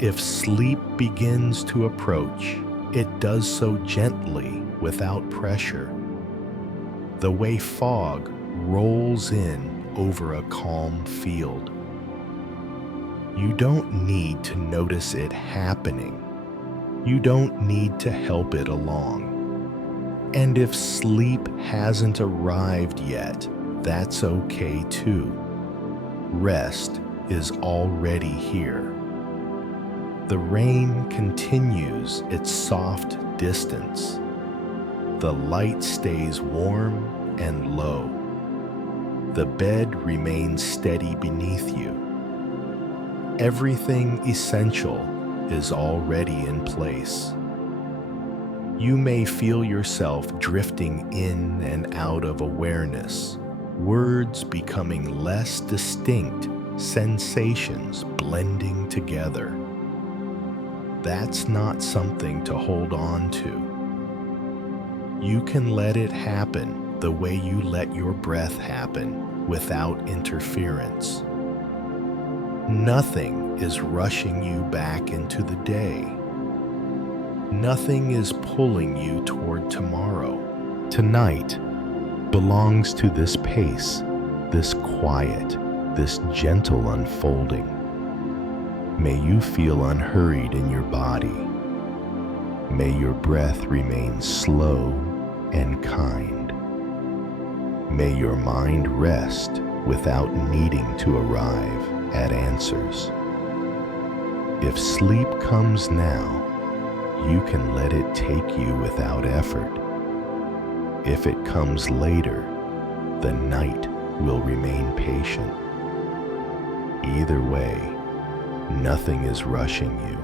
If sleep begins to approach, it does so gently without pressure. The way fog rolls in over a calm field. You don't need to notice it happening. You don't need to help it along. And if sleep hasn't arrived yet, that's okay too. Rest is already here. The rain continues its soft distance. The light stays warm and low. The bed remains steady beneath you. Everything essential is already in place. You may feel yourself drifting in and out of awareness, words becoming less distinct, sensations blending together. That's not something to hold on to. You can let it happen the way you let your breath happen, without interference. Nothing is rushing you back into the day. Nothing is pulling you toward tomorrow. Tonight belongs to this pace, this quiet, this gentle unfolding. May you feel unhurried in your body. May your breath remain slow and kind. May your mind rest without needing to arrive at answers. If sleep comes now, you can let it take you without effort. If it comes later, the night will remain patient. Either way, nothing is rushing you.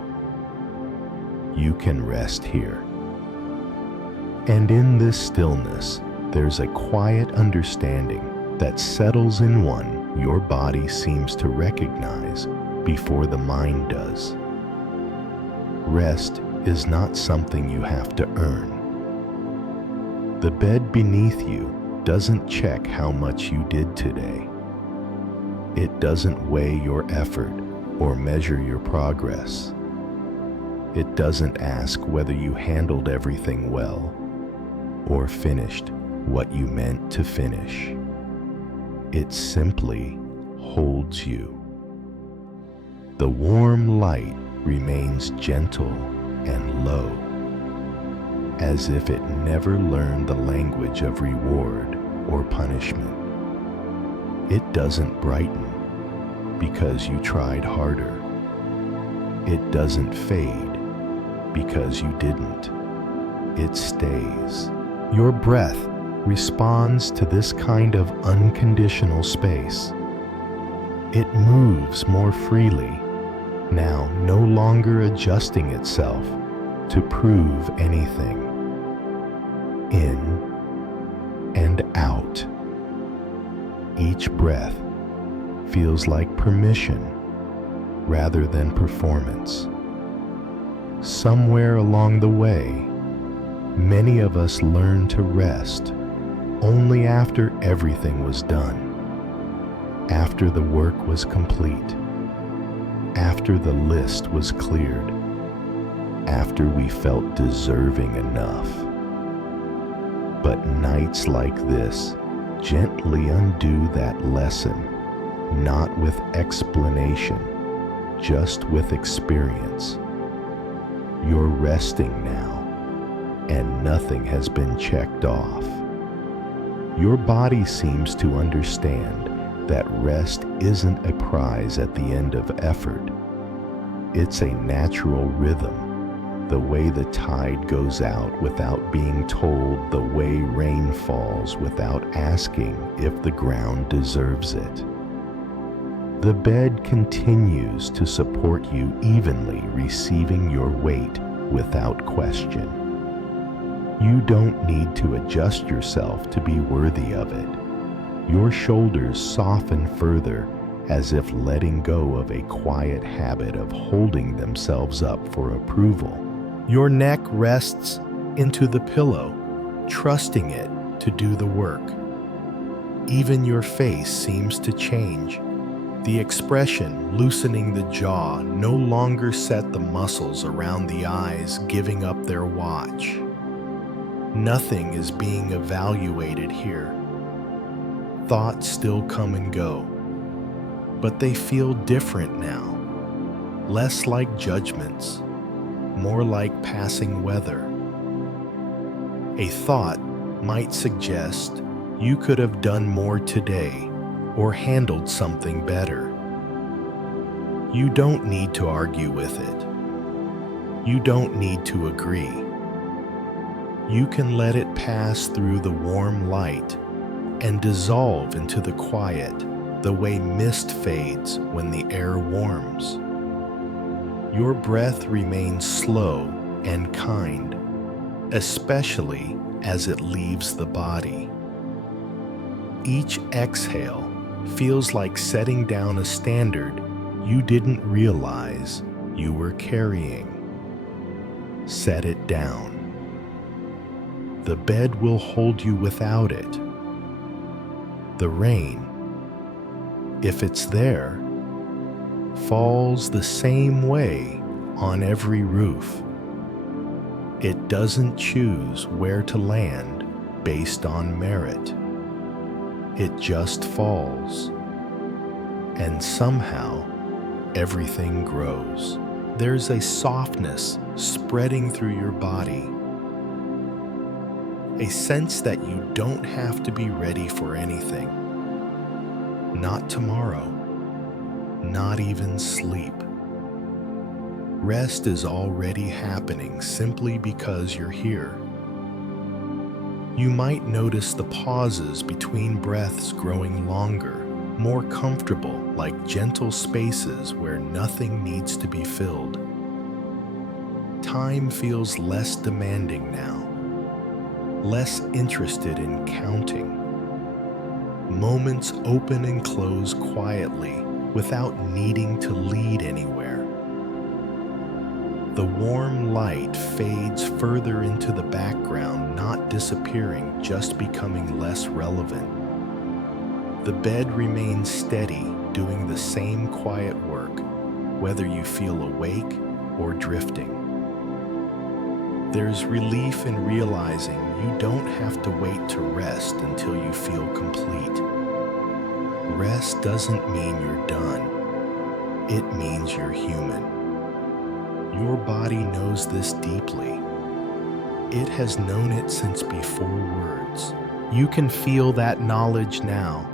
You can rest here. And in this stillness, there's a quiet understanding that settles in one your body seems to recognize before the mind does. Rest is not something you have to earn. The bed beneath you doesn't check how much you did today. It doesn't weigh your effort or measure your progress. It doesn't ask whether you handled everything well or finished what you meant to finish. It simply holds you. The warm light remains gentle and low, as if it never learned the language of reward or punishment. It doesn't brighten because you tried harder. It doesn't fade because you didn't. It stays. Your breath responds to this kind of unconditional space. It moves more freely, now no longer adjusting itself to prove anything. In and out. Each breath feels like permission rather than performance. Somewhere along the way, many of us learned to rest only after everything was done, after the work was complete, after the list was cleared, after we felt deserving enough. But nights like this gently undo that lesson, not with explanation, just with experience. You're resting now, and nothing has been checked off. Your body seems to understand that rest isn't a prize at the end of effort. It's a natural rhythm, the way the tide goes out without being told, the way rain falls without asking if the ground deserves it. The bed continues to support you evenly, receiving your weight without question. You don't need to adjust yourself to be worthy of it. Your shoulders soften further, as if letting go of a quiet habit of holding themselves up for approval. Your neck rests into the pillow, trusting it to do the work. Even your face seems to change. The expression loosening the jaw no longer set the muscles around the eyes giving up their watch. Nothing is being evaluated here. Thoughts still come and go, but they feel different now. Less like judgments, more like passing weather. A thought might suggest you could have done more today or handled something better. You don't need to argue with it. You don't need to agree. You can let it pass through the warm light and dissolve into the quiet, the way mist fades when the air warms. Your breath remains slow and kind, especially as it leaves the body. Each exhale feels like setting down a standard you didn't realize you were carrying. Set it down. The bed will hold you without it. The rain, if it's there, falls the same way on every roof. It doesn't choose where to land based on merit. It just falls. And somehow, everything grows. There's a softness spreading through your body. A sense that you don't have to be ready for anything. Not tomorrow, not even sleep. Rest is already happening simply because you're here. You might notice the pauses between breaths growing longer, more comfortable, like gentle spaces where nothing needs to be filled. Time feels less demanding now. Less interested in counting. Moments open and close quietly without needing to lead anywhere. The warm light fades further into the background, not disappearing, just becoming less relevant. The bed remains steady, doing the same quiet work, whether you feel awake or drifting. There's relief in realizing you don't have to wait to rest until you feel complete. Rest doesn't mean you're done. It means you're human. Your body knows this deeply. It has known it since before words. You can feel that knowledge now,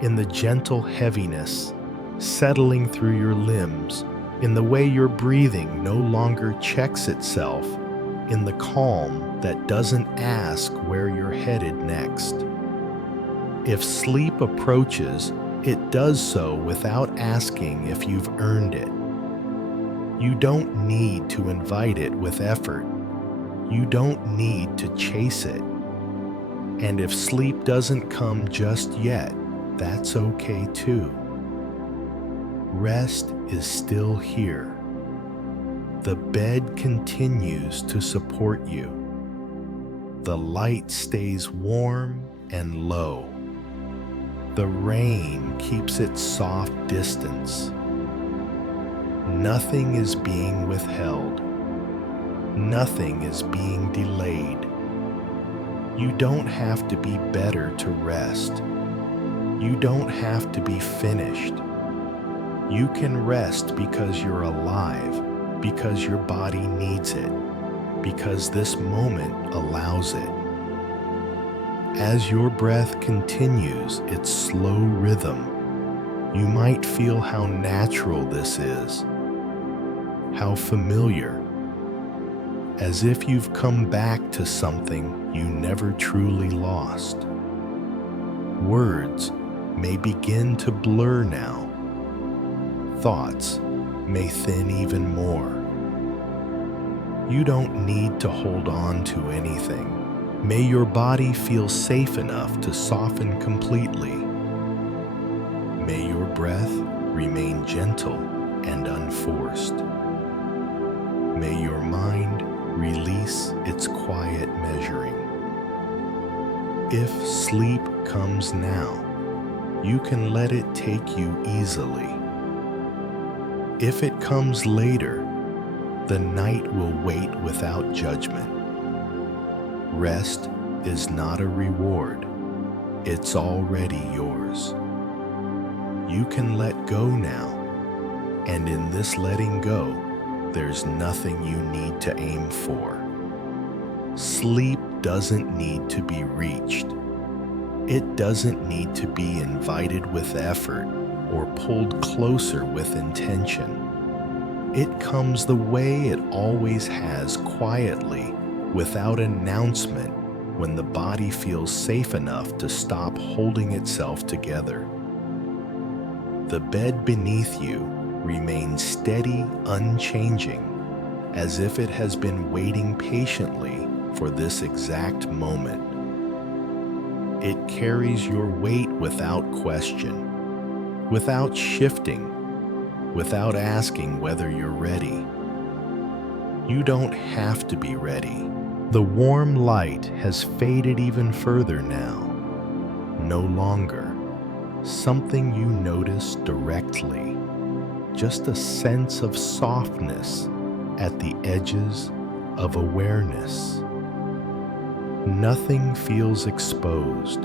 in the gentle heaviness settling through your limbs, in the way your breathing no longer checks itself, in the calm that doesn't ask where you're headed next. If sleep approaches, it does so without asking if you've earned it. You don't need to invite it with effort. You don't need to chase it. And if sleep doesn't come just yet, that's okay too. Rest is still here. The bed continues to support you. The light stays warm and low. The rain keeps its soft distance. Nothing is being withheld. Nothing is being delayed. You don't have to be better to rest. You don't have to be finished. You can rest because you're alive, because your body needs it, because this moment allows it. As your breath continues its slow rhythm, you might feel how natural this is, how familiar, as if you've come back to something you never truly lost. Words may begin to blur now. Thoughts may thin even more. You don't need to hold on to anything. May your body feel safe enough to soften completely. May your breath remain gentle and unforced. May your mind release its quiet measuring. If sleep comes now, you can let it take you easily. If it comes later, the night will wait without judgment. Rest is not a reward, it's already yours. You can let go now, and in this letting go, there's nothing you need to aim for. Sleep doesn't need to be reached. It doesn't need to be invited with effort or pulled closer with intention. It comes the way it always has, quietly, without announcement, when the body feels safe enough to stop holding itself together. The bed beneath you remains steady, unchanging, as if it has been waiting patiently for this exact moment. It carries your weight without question, without shifting, without asking whether you're ready. You don't have to be ready. The warm light has faded even further now. No longer something you notice directly, just a sense of softness at the edges of awareness. Nothing feels exposed.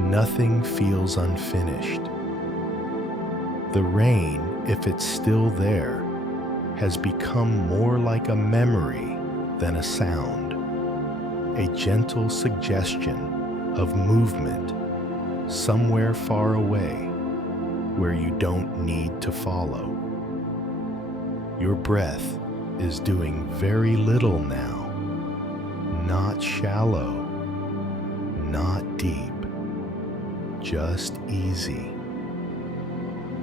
Nothing feels unfinished. The rain, if it's still there, has become more like a memory than a sound, a gentle suggestion of movement somewhere far away where you don't need to follow. Your breath is doing very little now, not shallow, not deep, just easy.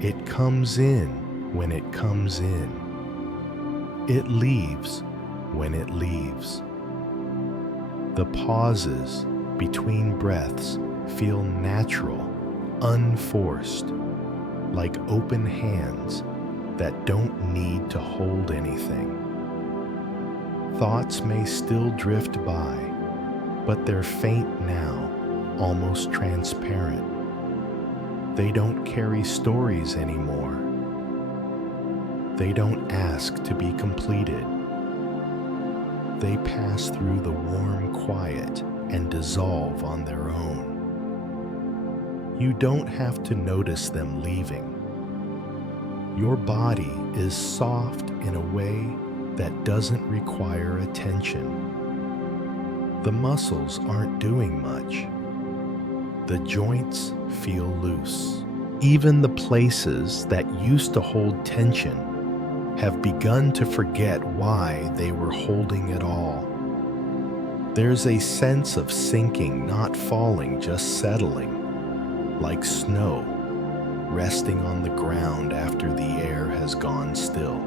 It comes in when it comes in. It leaves when it leaves. The pauses between breaths feel natural, unforced, like open hands that don't need to hold anything. Thoughts may still drift by, but they're faint now, almost transparent. They don't carry stories anymore. They don't ask to be completed. They pass through the warm quiet and dissolve on their own. You don't have to notice them leaving. Your body is soft in a way that doesn't require attention. The muscles aren't doing much. The joints feel loose. Even the places that used to hold tension have begun to forget why they were holding it all. There's a sense of sinking, not falling, just settling, like snow resting on the ground after the air has gone still.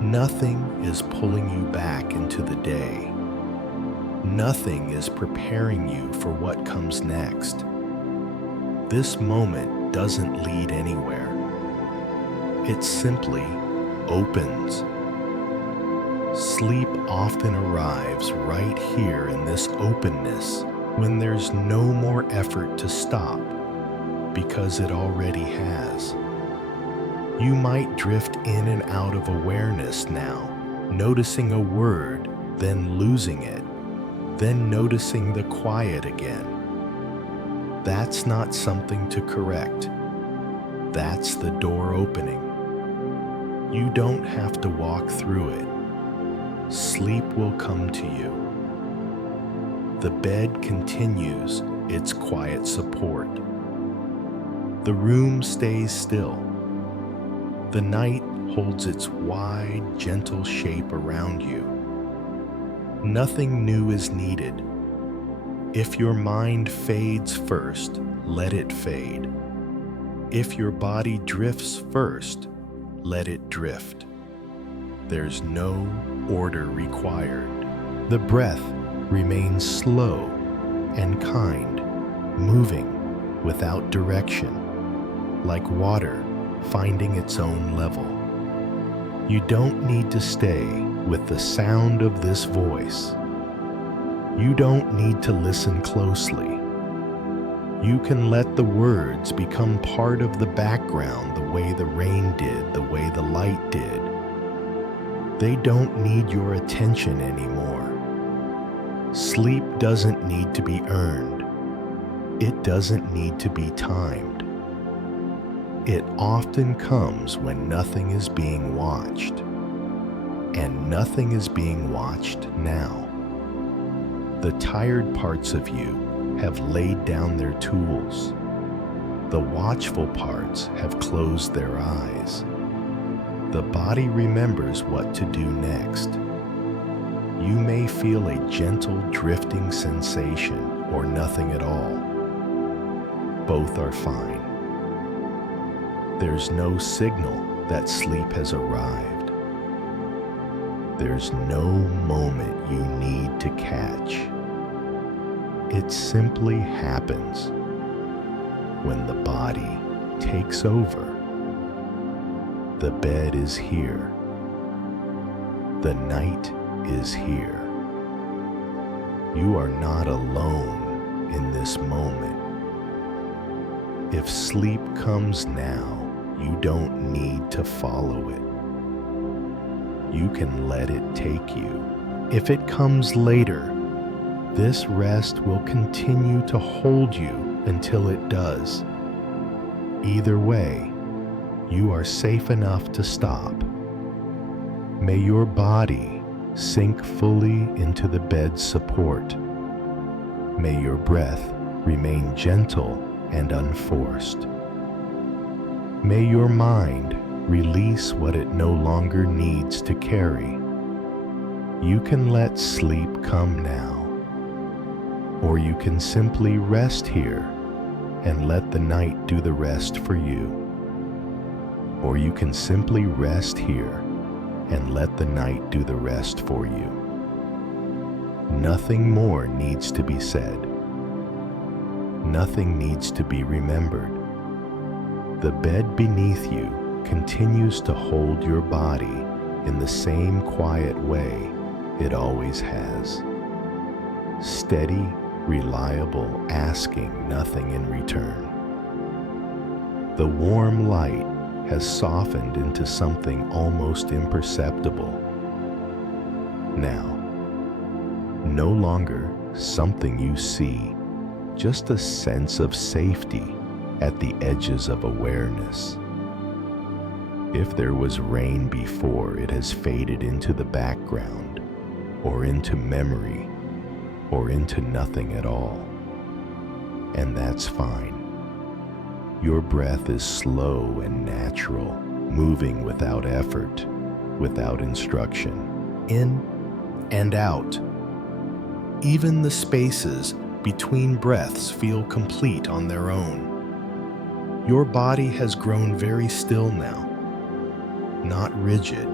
Nothing is pulling you back into the day. Nothing is preparing you for what comes next. This moment doesn't lead anywhere. It simply opens. Sleep often arrives right here in this openness when there's no more effort to stop, because it already has. You might drift in and out of awareness now, noticing a word, then losing it, then noticing the quiet again. That's not something to correct. That's the door opening. You don't have to walk through it. Sleep will come to you. The bed continues its quiet support. The room stays still. The night holds its wide, gentle shape around you. Nothing new is needed. If your mind fades first, let it fade. If your body drifts first, let it drift. There's no order required. The breath remains slow and kind, moving without direction, like water finding its own level. You don't need to stay with the sound of this voice. You don't need to listen closely. You can let the words become part of the background the way the rain did, the way the light did. They don't need your attention anymore. Sleep doesn't need to be earned. It doesn't need to be timed. It often comes when nothing is being watched. And nothing is being watched now. The tired parts of you have laid down their tools. The watchful parts have closed their eyes. The body remembers what to do next. You may feel a gentle drifting sensation or nothing at all. Both are fine. There's no signal that sleep has arrived. There's no moment you need to catch. It simply happens when the body takes over. The bed is here. The night is here. You are not alone in this moment. If sleep comes now, you don't need to follow it. You can let it take you. If it comes later, this rest will continue to hold you until it does. Either way, you are safe enough to stop. May your body sink fully into the bed's support. May your breath remain gentle and unforced. May your mind release what it no longer needs to carry. You can let sleep come now, or you can simply rest here and let the night do the rest for you. Or you can simply rest here and let the night do the rest for you. Nothing more needs to be said. Nothing needs to be remembered. The bed beneath you continues to hold your body in the same quiet way it always has. Steady, reliable, asking nothing in return. The warm light has softened into something almost imperceptible. Now, no longer something you see, just a sense of safety at the edges of awareness. If there was rain before, it has faded into the background, or into memory, or into nothing at all. And that's fine. Your breath is slow and natural, moving without effort, without instruction, in and out. Even the spaces between breaths feel complete on their own. Your body has grown very still now, not rigid,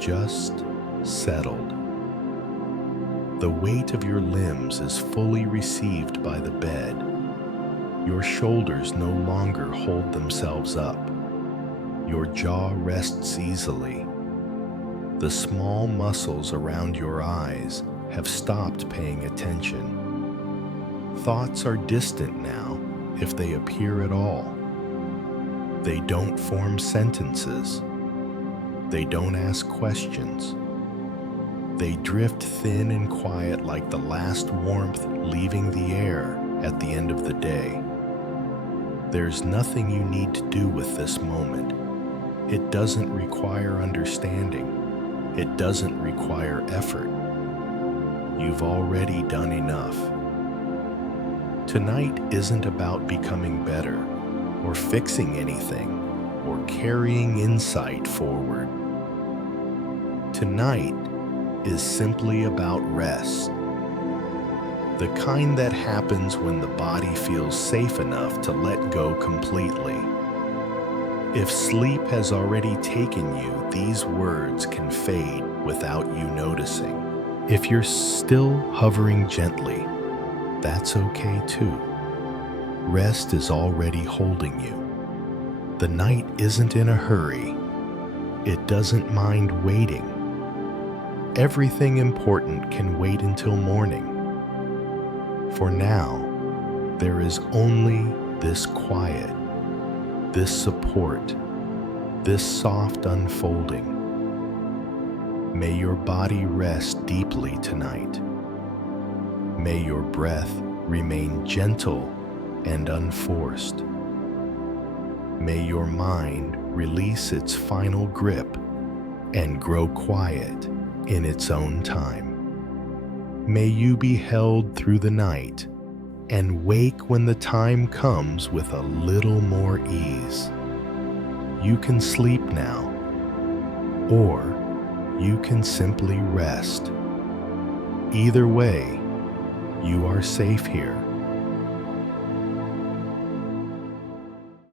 just settled. The weight of your limbs is fully received by the bed. Your shoulders no longer hold themselves up. Your jaw rests easily. The small muscles around your eyes have stopped paying attention. Thoughts are distant now, if they appear at all. They don't form sentences. They don't ask questions. They drift thin and quiet like the last warmth leaving the air at the end of the day. There's nothing you need to do with this moment. It doesn't require understanding. It doesn't require effort. You've already done enough. Tonight isn't about becoming better, or fixing anything, or carrying insight forward. Tonight is simply about rest. The kind that happens when the body feels safe enough to let go completely. If sleep has already taken you, these words can fade without you noticing. If you're still hovering gently, that's okay too. Rest is already holding you. The night isn't in a hurry. It doesn't mind waiting. Everything important can wait until morning. For now, there is only this quiet, this support, this soft unfolding. May your body rest deeply tonight. May your breath remain gentle and unforced. May your mind release its final grip and grow quiet in its own time. May you be held through the night and wake when the time comes with a little more ease. You can sleep now, or you can simply rest. Either way, you are safe here.